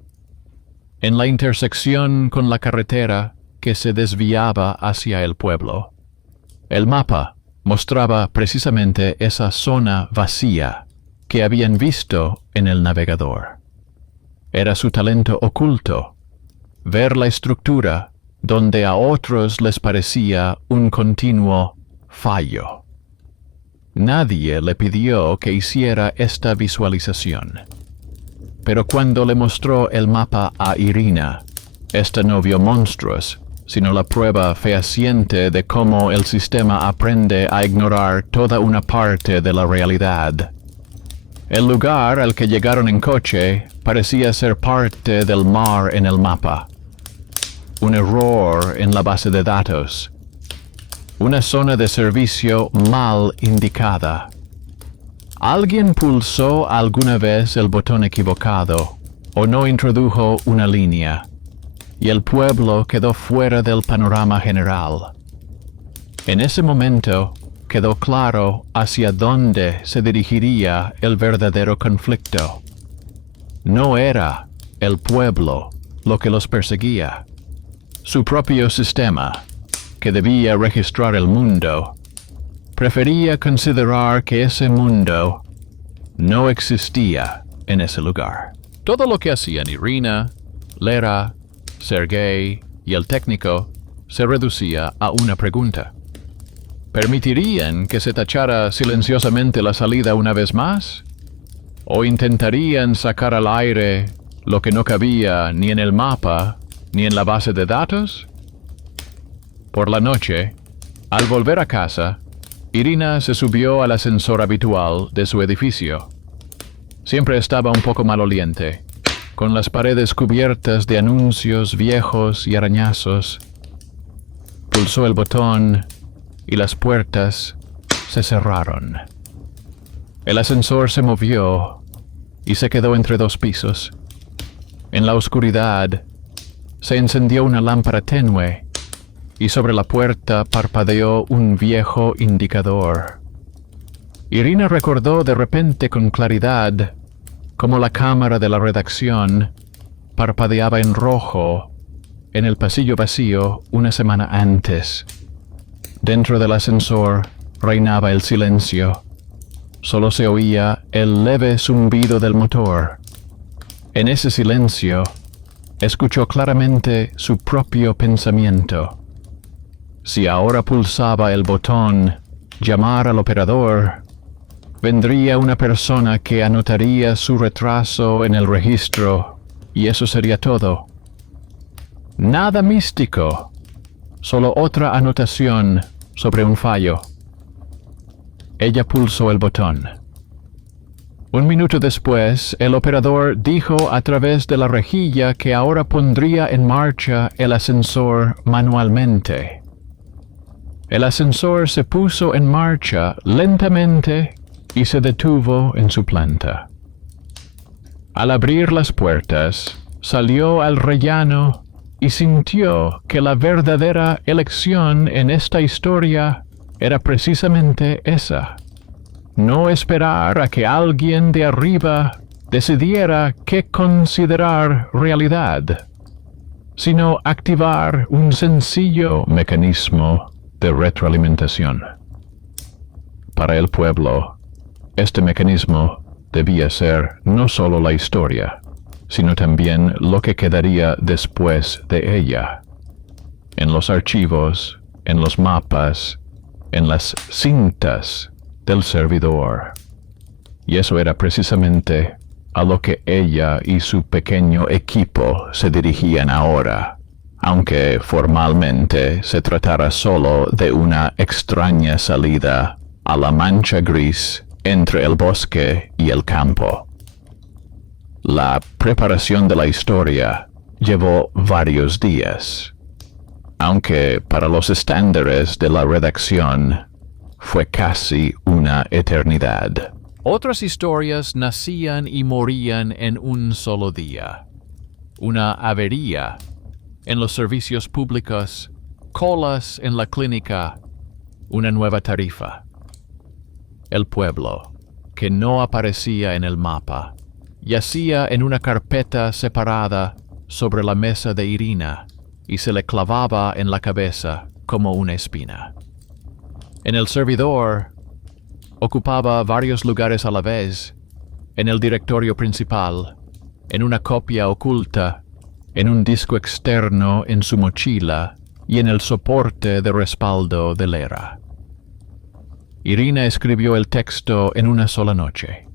En la intersección con la carretera que se desviaba hacia el pueblo, el mapa mostraba precisamente esa zona vacía que habían visto en el navegador. Era su talento oculto, ver la estructura donde a otros les parecía un continuo fallo. Nadie le pidió que hiciera esta visualización. pero cuando le mostró el mapa a Irina, esta no vio monstruos, sino la prueba fehaciente de cómo el sistema aprende a ignorar toda una parte de la realidad. El lugar al que llegaron en coche parecía ser parte del mar en el mapa. Un error en la base de datos. Una zona de servicio mal indicada. ¿Alguien pulsó alguna vez el botón equivocado o no introdujo una línea? Y el pueblo quedó fuera del panorama general. En ese momento quedó claro hacia dónde se dirigiría el verdadero conflicto. No era el pueblo lo que los perseguía. Su propio sistema, que debía registrar el mundo, prefería considerar que ese mundo no existía en ese lugar. Todo lo que hacían Irina, Lera, Sergei y el técnico se reducía a una pregunta. ¿Permitirían que se tachara silenciosamente la salida una vez más? ¿O intentarían sacar al aire lo que no cabía ni en el mapa ni en la base de datos? Por la noche, al volver a casa, Irina se subió al ascensor habitual de su edificio. Siempre estaba un poco maloliente, con las paredes cubiertas de anuncios viejos y arañazos. Pulsó el botón y las puertas se cerraron. El ascensor se movió y se quedó entre dos pisos. En la oscuridad se encendió una lámpara tenue y sobre la puerta parpadeó un viejo indicador. Irina recordó de repente con claridad cómo la cámara de la redacción parpadeaba en rojo en el pasillo vacío una semana antes. Dentro del ascensor reinaba el silencio. Solo se oía el leve zumbido del motor. En ese silencio, escuchó claramente su propio pensamiento. Si ahora pulsaba el botón «Llamar al operador», vendría una persona que anotaría su retraso en el registro, y eso sería todo. Nada místico, solo otra anotación sobre un fallo. Ella pulsó el botón. Un minuto después, el operador dijo a través de la rejilla que ahora pondría en marcha el ascensor manualmente. El ascensor se puso en marcha lentamente y se detuvo en su planta. Al abrir las puertas, salió al rellano y sintió que la verdadera elección en esta historia era precisamente esa. No esperar a que alguien de arriba decidiera qué considerar realidad, sino activar un sencillo mecanismo de retroalimentación. Para el pueblo, este mecanismo debía ser no solo la historia, sino también lo que quedaría después de ella. En los archivos, en los mapas, en las cintas del servidor. Y eso era precisamente a lo que ella y su pequeño equipo se dirigían ahora, aunque formalmente se tratara solo de una extraña salida a la mancha gris entre el bosque y el campo. La preparación de la historia llevó varios días, aunque para los estándares de la redacción fue casi una eternidad. Otras historias nacían y morían en un solo día. Una avería en los servicios públicos, colas en la clínica, una nueva tarifa. El pueblo, que no aparecía en el mapa, yacía en una carpeta separada sobre la mesa de Irina y se le clavaba en la cabeza como una espina. En el servidor, ocupaba varios lugares a la vez, en el directorio principal, en una copia oculta, en un disco externo en su mochila y en el soporte de respaldo de Lera. Irina escribió el texto en una sola noche.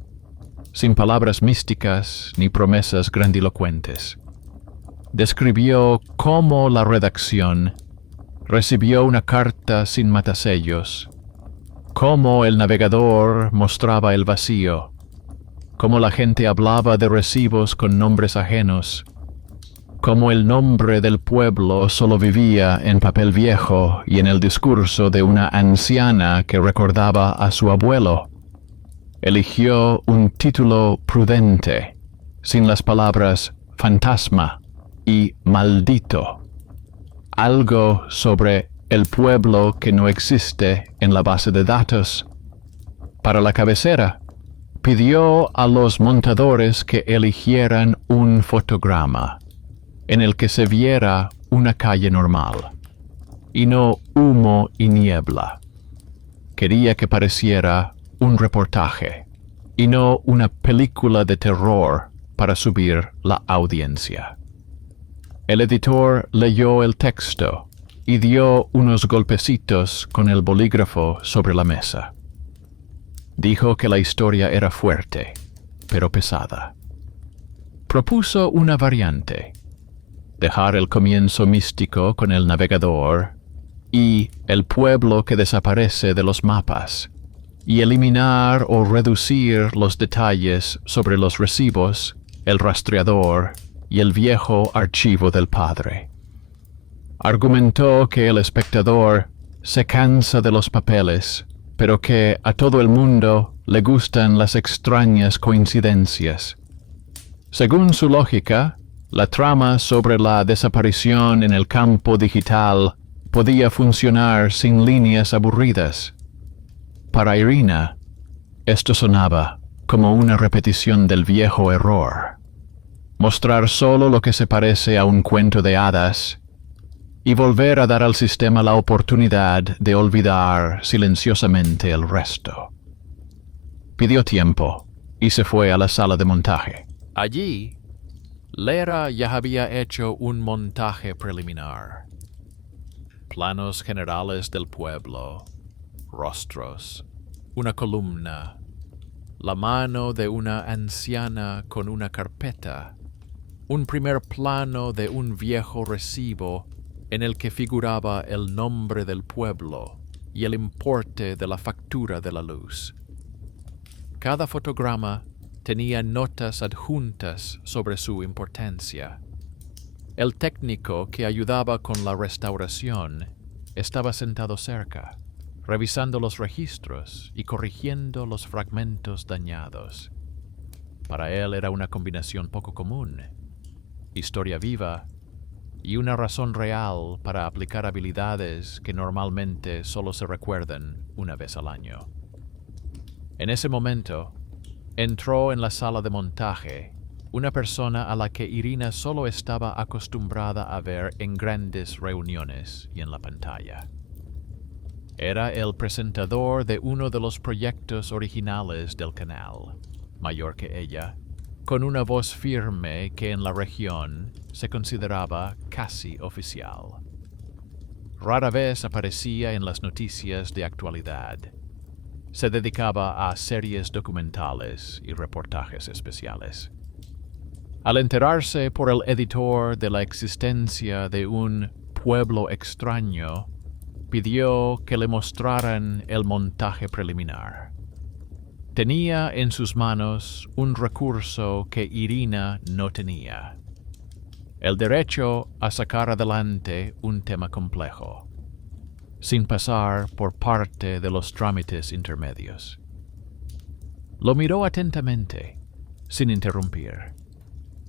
sin palabras místicas ni promesas grandilocuentes. Describió cómo la redacción recibió una carta sin matasellos, cómo el navegador mostraba el vacío, cómo la gente hablaba de recibos con nombres ajenos, cómo el nombre del pueblo solo vivía en papel viejo y en el discurso de una anciana que recordaba a su abuelo. Eligió un título prudente, sin las palabras fantasma y maldito. Algo sobre el pueblo que no existe en la base de datos. Para la cabecera, pidió a los montadores que eligieran un fotograma en el que se viera una calle normal, y no humo y niebla. Quería que pareciera un reportaje, y no una película de terror para subir la audiencia. El editor leyó el texto y dio unos golpecitos con el bolígrafo sobre la mesa. Dijo que la historia era fuerte, pero pesada. Propuso una variante: dejar el comienzo místico con el navegador y el pueblo que desaparece de los mapas, y eliminar o reducir los detalles sobre los recibos, el rastreador y el viejo archivo del padre. Argumentó que el espectador se cansa de los papeles, pero que a todo el mundo le gustan las extrañas coincidencias. Según su lógica, la trama sobre la desaparición en el campo digital podía funcionar sin líneas aburridas. Para Irina, esto sonaba como una repetición del viejo error: mostrar solo lo que se parece a un cuento de hadas y volver a dar al sistema la oportunidad de olvidar silenciosamente el resto. Pidió tiempo y se fue a la sala de montaje. Allí, Lera ya había hecho un montaje preliminar. Planos generales del pueblo, rostros, una columna, la mano de una anciana con una carpeta, un primer plano de un viejo recibo en el que figuraba el nombre del pueblo y el importe de la factura de la luz. Cada fotograma tenía notas adjuntas sobre su importancia. El técnico que ayudaba con la restauración estaba sentado cerca, revisando los registros y corrigiendo los fragmentos dañados. Para él era una combinación poco común: historia viva y una razón real para aplicar habilidades que normalmente solo se recuerdan una vez al año. En ese momento, entró en la sala de montaje una persona a la que Irina solo estaba acostumbrada a ver en grandes reuniones y en la pantalla. Era el presentador de uno de los proyectos originales del canal, mayor que ella, con una voz firme que en la región se consideraba casi oficial. Rara vez aparecía en las noticias de actualidad. Se dedicaba a series documentales y reportajes especiales. Al enterarse por el editor de la existencia de un pueblo extraño, pidió que le mostraran el montaje preliminar. Tenía en sus manos un recurso que Irina no tenía: el derecho a sacar adelante un tema complejo, sin pasar por parte de los trámites intermedios. Lo miró atentamente, sin interrumpir.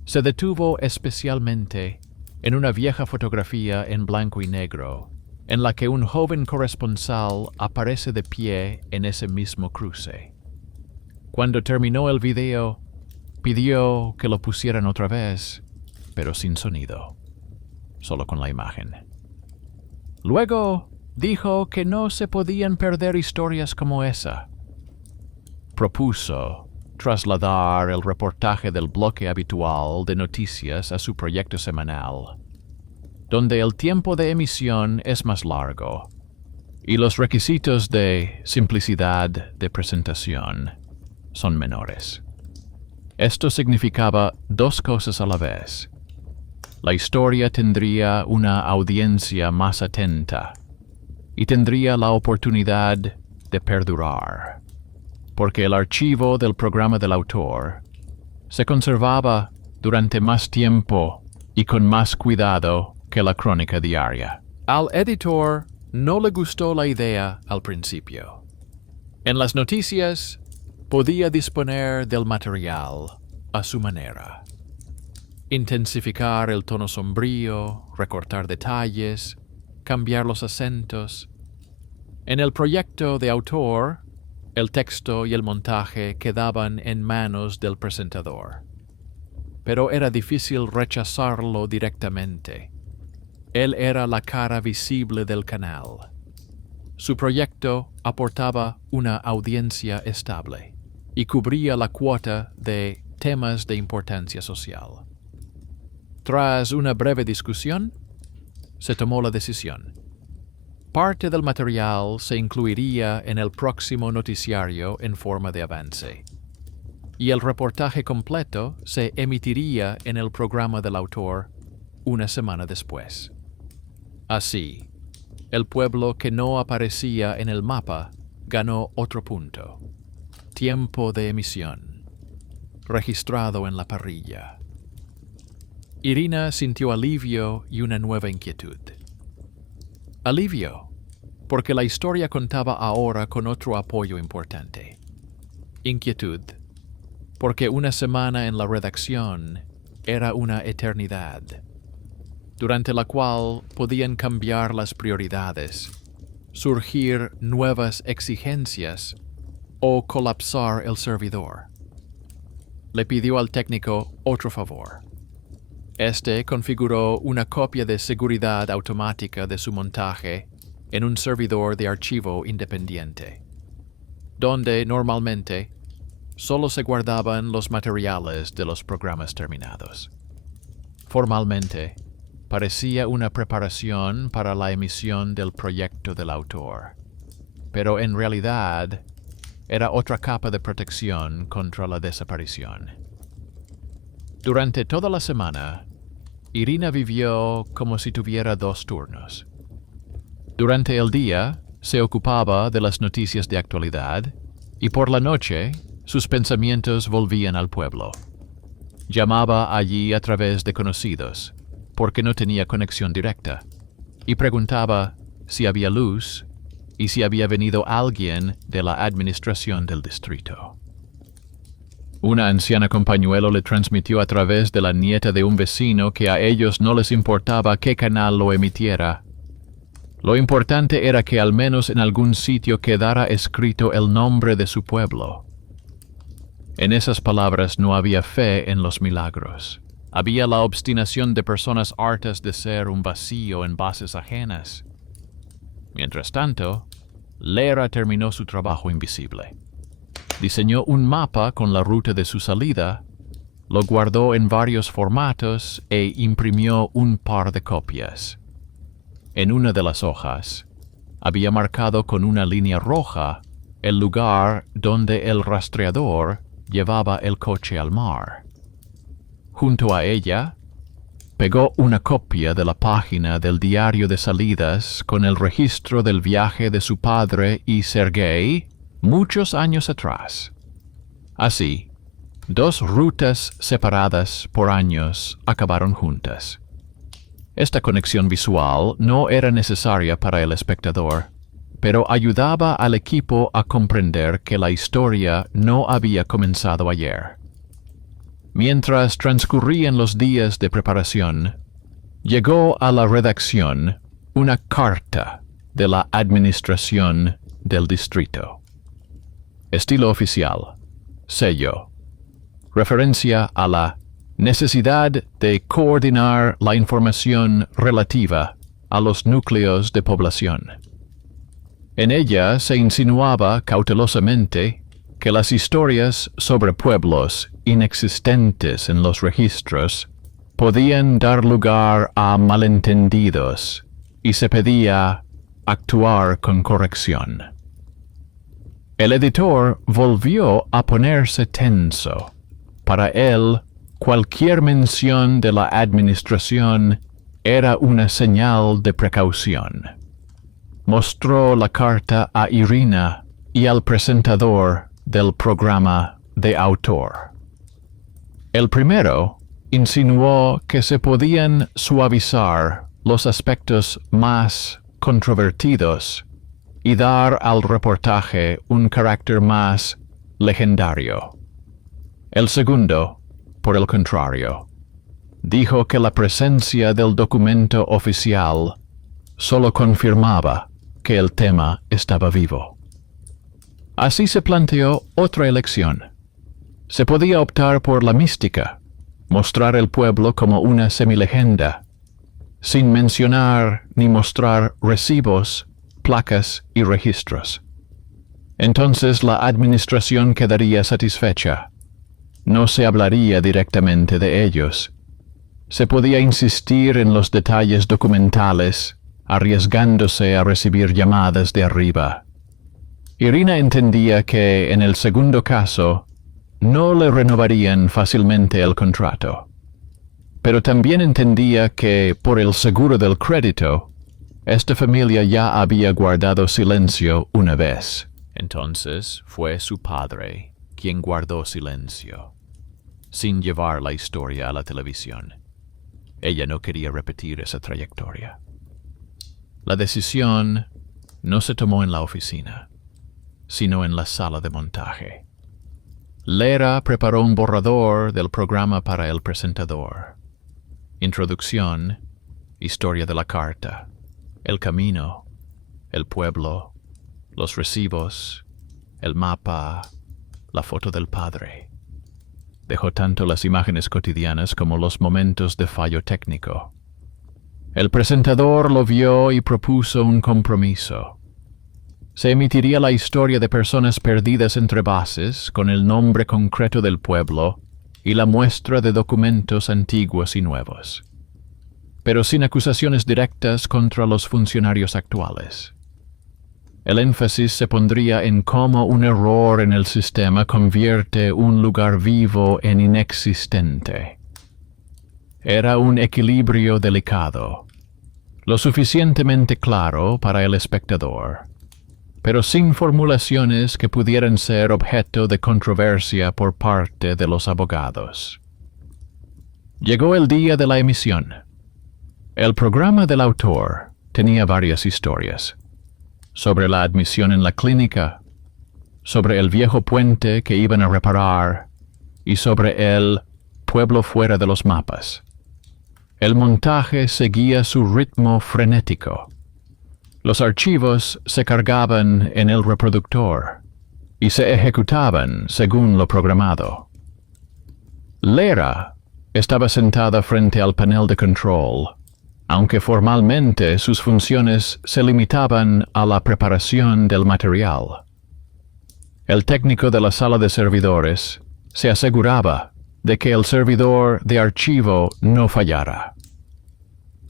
Se detuvo especialmente en una vieja fotografía en blanco y negro, en la que un joven corresponsal aparece de pie en ese mismo cruce. Cuando terminó el video, pidió que lo pusieran otra vez, pero sin sonido, solo con la imagen. Luego dijo que no se podían perder historias como esa. Propuso trasladar el reportaje del bloque habitual de noticias a su proyecto semanal, donde el tiempo de emisión es más largo y los requisitos de simplicidad de presentación son menores. Esto significaba dos cosas a la vez. La historia tendría una audiencia más atenta y tendría la oportunidad de perdurar, porque el archivo del programa del autor se conservaba durante más tiempo y con más cuidado que la crónica diaria. Al editor no le gustó la idea al principio. En las noticias podía disponer del material a su manera. Intensificar el tono sombrío, recortar detalles, cambiar los acentos. En el proyecto de autor, el texto y el montaje quedaban en manos del presentador. Pero era difícil rechazarlo directamente. Él era la cara visible del canal. Su proyecto aportaba una audiencia estable y cubría la cuota de temas de importancia social. Tras una breve discusión, se tomó la decisión. Parte del material se incluiría en el próximo noticiario en forma de avance, y el reportaje completo se emitiría en el programa del autor una semana después. Así, el pueblo que no aparecía en el mapa ganó otro punto. Tiempo de emisión, registrado en la parrilla. Irina sintió alivio y una nueva inquietud. Alivio, porque la historia contaba ahora con otro apoyo importante. Inquietud, porque una semana en la redacción era una eternidad, durante la cual podían cambiar las prioridades, surgir nuevas exigencias o colapsar el servidor. Le pidió al técnico otro favor. Este configuró una copia de seguridad automática de su montaje en un servidor de archivo independiente, donde normalmente solo se guardaban los materiales de los programas terminados. Formalmente, parecía una preparación para la emisión del proyecto del autor, pero en realidad era otra capa de protección contra la desaparición. Durante toda la semana, Irina vivió como si tuviera dos turnos. Durante el día, se ocupaba de las noticias de actualidad, y por la noche, sus pensamientos volvían al pueblo. Llamaba allí a través de conocidos, porque no tenía conexión directa, y preguntaba si había luz y si había venido alguien de la administración del distrito. Una anciana con pañuelo le transmitió a través de la nieta de un vecino que a ellos no les importaba qué canal lo emitiera. Lo importante era que al menos en algún sitio quedara escrito el nombre de su pueblo. En esas palabras no había fe en los milagros. Había la obstinación de personas hartas de ser un vacío en bases ajenas. Mientras tanto, Lera terminó su trabajo invisible. Diseñó un mapa con la ruta de su salida, lo guardó en varios formatos e imprimió un par de copias. En una de las hojas, había marcado con una línea roja el lugar donde el rastreador llevaba el coche al mar. Junto a ella, pegó una copia de la página del diario de salidas con el registro del viaje de su padre y Sergei muchos años atrás. Así, dos rutas separadas por años acabaron juntas. Esta conexión visual no era necesaria para el espectador, pero ayudaba al equipo a comprender que la historia no había comenzado ayer. Mientras transcurrían los días de preparación, llegó a la redacción una carta de la administración del distrito. Estilo oficial, sello, referencia a la necesidad de coordinar la información relativa a los núcleos de población. En ella se insinuaba cautelosamente que las historias sobre pueblos inexistentes en los registros podían dar lugar a malentendidos y se pedía actuar con corrección. El editor volvió a ponerse tenso Para él, cualquier mención de la administración era una señal de precaución. Mostró la carta a Irina y al presentador del programa de autor. El primero insinuó que se podían suavizar los aspectos más controvertidos y dar al reportaje un carácter más legendario. El segundo, por el contrario, dijo que la presencia del documento oficial solo confirmaba que el tema estaba vivo. Así se planteó otra elección. Se podía optar por la mística, mostrar el pueblo como una semilegenda, sin mencionar ni mostrar recibos, placas y registros. Entonces la administración quedaría satisfecha. No se hablaría directamente de ellos. Se podía insistir en los detalles documentales, arriesgándose a recibir llamadas de arriba. Irina entendía que, en el segundo caso, no le renovarían fácilmente el contrato. Pero también entendía que, por el seguro del crédito, esta familia ya había guardado silencio una vez. Entonces fue su padre quien guardó silencio, sin llevar la historia a la televisión. Ella no quería repetir esa trayectoria. La decisión no se tomó en la oficina, sino en la sala de montaje. Lera preparó un borrador del programa para el presentador. Introducción, historia de la carta, el camino, el pueblo, los recibos, el mapa, la foto del padre. Dejó tanto las imágenes cotidianas como los momentos de fallo técnico. El presentador lo vio y propuso un compromiso. Se emitiría la historia de personas perdidas entre bases con el nombre concreto del pueblo y la muestra de documentos antiguos y nuevos, pero sin acusaciones directas contra los funcionarios actuales. El énfasis se pondría en cómo un error en el sistema convierte un lugar vivo en inexistente. Era un equilibrio delicado, lo suficientemente claro para el espectador, pero sin formulaciones que pudieran ser objeto de controversia por parte de los abogados. Llegó el día de la emisión. El programa del autor tenía varias historias: sobre la admisión en la clínica, sobre el viejo puente que iban a reparar y sobre el pueblo fuera de los mapas. El montaje seguía su ritmo frenético. Los archivos se cargaban en el reproductor y se ejecutaban según lo programado. Lera estaba sentada frente al panel de control, aunque formalmente sus funciones se limitaban a la preparación del material. El técnico de la sala de servidores se aseguraba de que el servidor de archivo no fallara.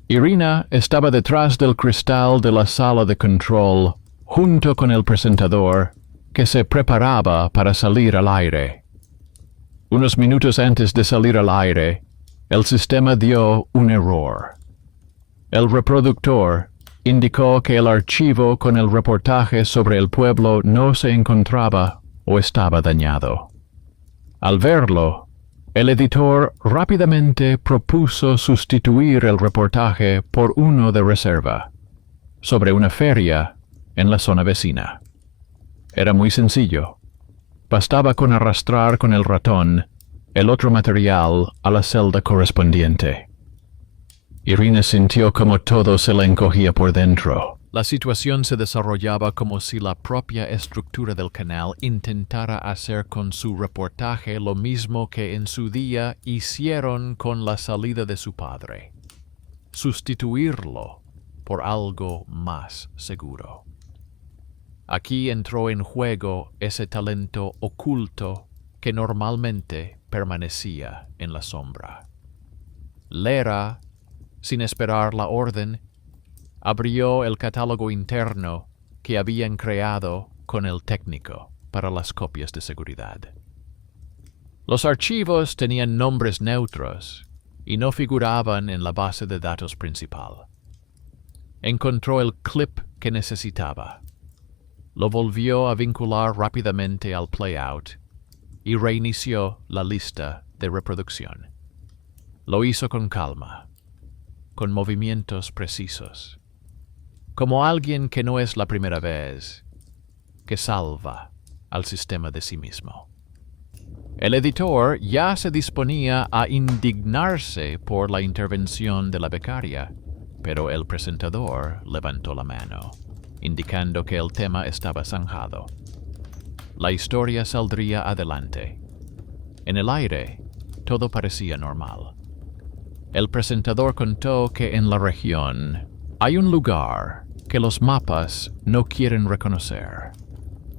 Irina estaba detrás del cristal de la sala de control, junto con el presentador, que se preparaba para salir al aire. Unos minutos antes de salir al aire, el sistema dio un error. El reproductor indicó que el archivo con el reportaje sobre el pueblo no se encontraba o estaba dañado. Al verlo, el editor rápidamente propuso sustituir el reportaje por uno de reserva, sobre una feria en la zona vecina. Era muy sencillo. Bastaba con arrastrar con el ratón el otro material a la celda correspondiente. Irina sintió como todo se le encogía por dentro. La situación se desarrollaba como si la propia estructura del canal intentara hacer con su reportaje lo mismo que en su día hicieron con la salida de su padre: sustituirlo por algo más seguro. Aquí entró en juego ese talento oculto que normalmente permanecía en la sombra. Lera, sin esperar la orden, abrió el catálogo interno que habían creado con el técnico para las copias de seguridad. Los archivos tenían nombres neutros y no figuraban en la base de datos principal. Encontró el clip que necesitaba. Lo volvió a vincular rápidamente al playout y reinició la lista de reproducción. Lo hizo con calma, con movimientos precisos, como alguien que no es la primera vez que salva al sistema de sí mismo. El editor ya se disponía a indignarse por la intervención de la becaria, pero el presentador levantó la mano, indicando que el tema estaba zanjado. La historia saldría adelante. En el aire, todo parecía normal. El presentador contó que en la región hay un lugar que los mapas no quieren reconocer.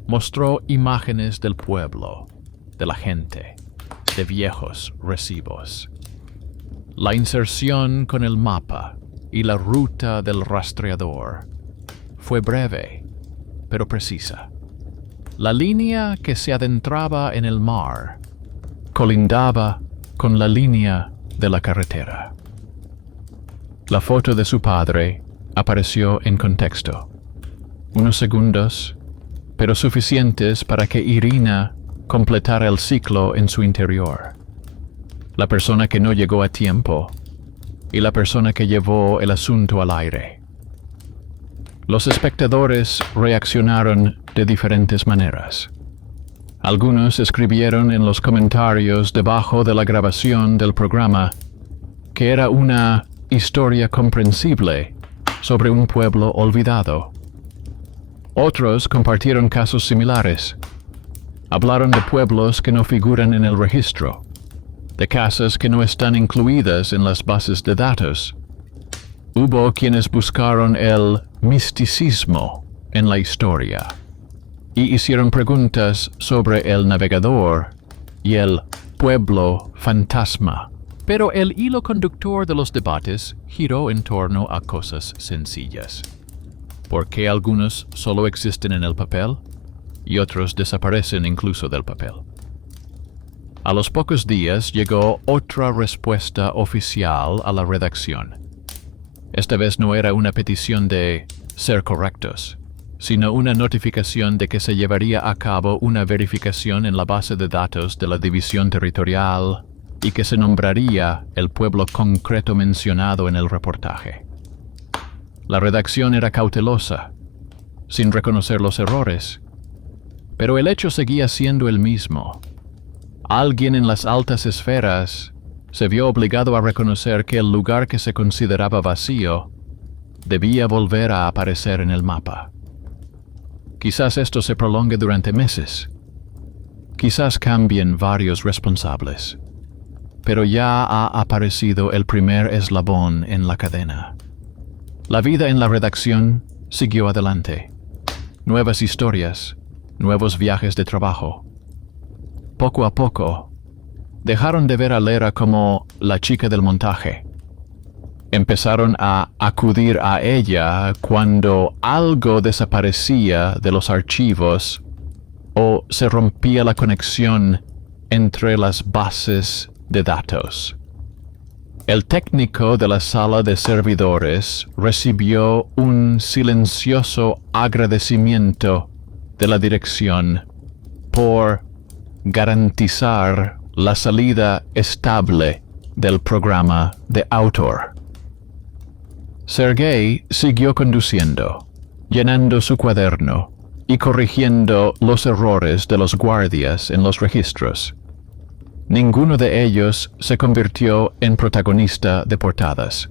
Mostró imágenes del pueblo, de la gente, de viejos recibos. La inserción con el mapa y la ruta del rastreador fue breve, pero precisa. La línea que se adentraba en el mar colindaba con la línea de la carretera. La foto de su padre apareció en contexto. Unos segundos, pero suficientes para que Irina completara el ciclo en su interior. La persona que no llegó a tiempo y la persona que llevó el asunto al aire. Los espectadores reaccionaron de diferentes maneras. Algunos escribieron en los comentarios debajo de la grabación del programa que era una historia comprensible sobre un pueblo olvidado. Otros compartieron casos similares. Hablaron de pueblos que no figuran en el registro, de casas que no están incluidas en las bases de datos. Hubo quienes buscaron el misticismo en la historia y hicieron preguntas sobre el navegador y el pueblo fantasma. Pero el hilo conductor de los debates giró en torno a cosas sencillas. ¿Por qué algunos solo existen en el papel y otros desaparecen incluso del papel? A los pocos días llegó otra respuesta oficial a la redacción. Esta vez no era una petición de ser correctos, sino una notificación de que se llevaría a cabo una verificación en la base de datos de la división territorial y que se nombraría el pueblo concreto mencionado en el reportaje. La redacción era cautelosa, sin reconocer los errores, pero el hecho seguía siendo el mismo. Alguien en las altas esferas se vio obligado a reconocer que el lugar que se consideraba vacío debía volver a aparecer en el mapa. Quizás esto se prolongue durante meses. Quizás cambien varios responsables. Pero ya ha aparecido el primer eslabón en la cadena. La vida en la redacción siguió adelante. Nuevas historias, nuevos viajes de trabajo. Poco a poco, dejaron de ver a Lera como la chica del montaje. Empezaron a acudir a ella cuando algo desaparecía de los archivos o se rompía la conexión entre las bases de datos. El técnico de la sala de servidores recibió un silencioso agradecimiento de la dirección por garantizar la salida estable del programa de autor. Sergei siguió conduciendo, llenando su cuaderno y corrigiendo los errores de los guardias en los registros. Ninguno de ellos se convirtió en protagonista de portadas,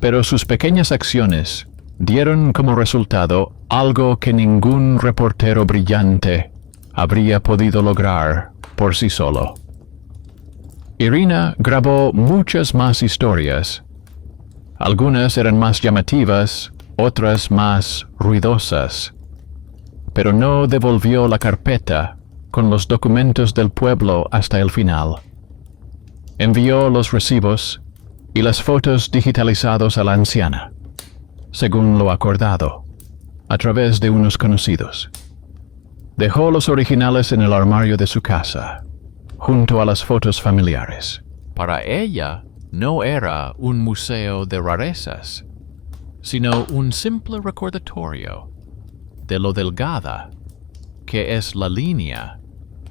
pero sus pequeñas acciones dieron como resultado algo que ningún reportero brillante habría podido lograr por sí solo. Irina grabó muchas más historias. Algunas eran más llamativas, otras más ruidosas, pero no devolvió la carpeta con los documentos del pueblo hasta el final. Envió los recibos y las fotos digitalizados a la anciana, según lo acordado, a través de unos conocidos. Dejó los originales en el armario de su casa junto a las fotos familiares. Para ella, no era un museo de rarezas, sino un simple recordatorio de lo delgada que es la línea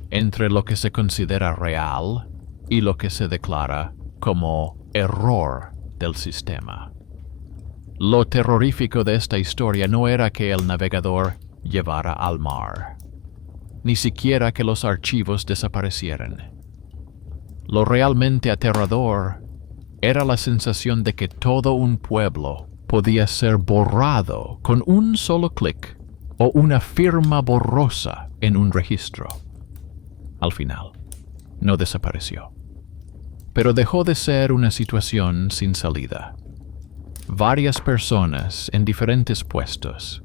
entre lo que se considera real y lo que se declara como error del sistema. Lo terrorífico de esta historia no era que el navegador llevara al mar, ni siquiera que los archivos desaparecieran. Lo realmente aterrador era la sensación de que todo un pueblo podía ser borrado con un solo clic o una firma borrosa en un registro. Al final, no desapareció, pero dejó de ser una situación sin salida. Varias personas en diferentes puestos,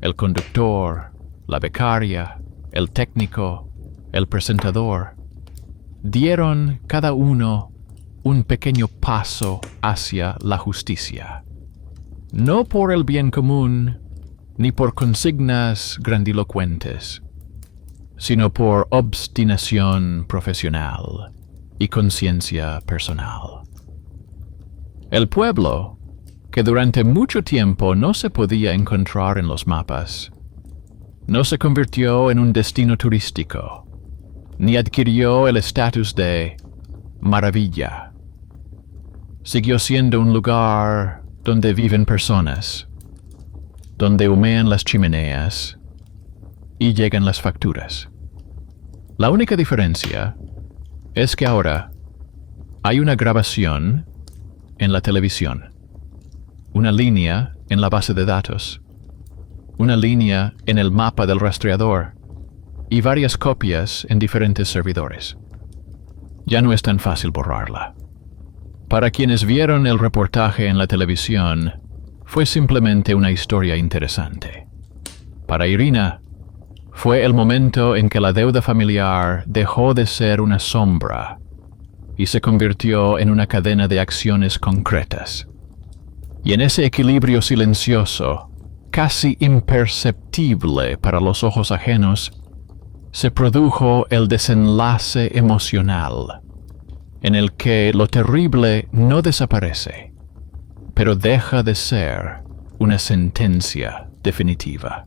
el conductor, la becaria, el técnico, el presentador, dieron cada uno un pequeño paso hacia la justicia. No por el bien común, ni por consignas grandilocuentes, sino por obstinación profesional y conciencia personal. El pueblo, que durante mucho tiempo no se podía encontrar en los mapas, no se convirtió en un destino turístico, ni adquirió el estatus de maravilla. Siguió siendo un lugar donde viven personas, donde humean las chimeneas y llegan las facturas. La única diferencia es que ahora hay una grabación en la televisión, una línea en la base de datos, una línea en el mapa del rastreador y varias copias en diferentes servidores. Ya no es tan fácil borrarla. Para quienes vieron el reportaje en la televisión, fue simplemente una historia interesante. Para Irina, fue el momento en que la deuda familiar dejó de ser una sombra y se convirtió en una cadena de acciones concretas. Y en ese equilibrio silencioso, casi imperceptible para los ojos ajenos, se produjo el desenlace emocional, en el que lo terrible no desaparece, pero deja de ser una sentencia definitiva.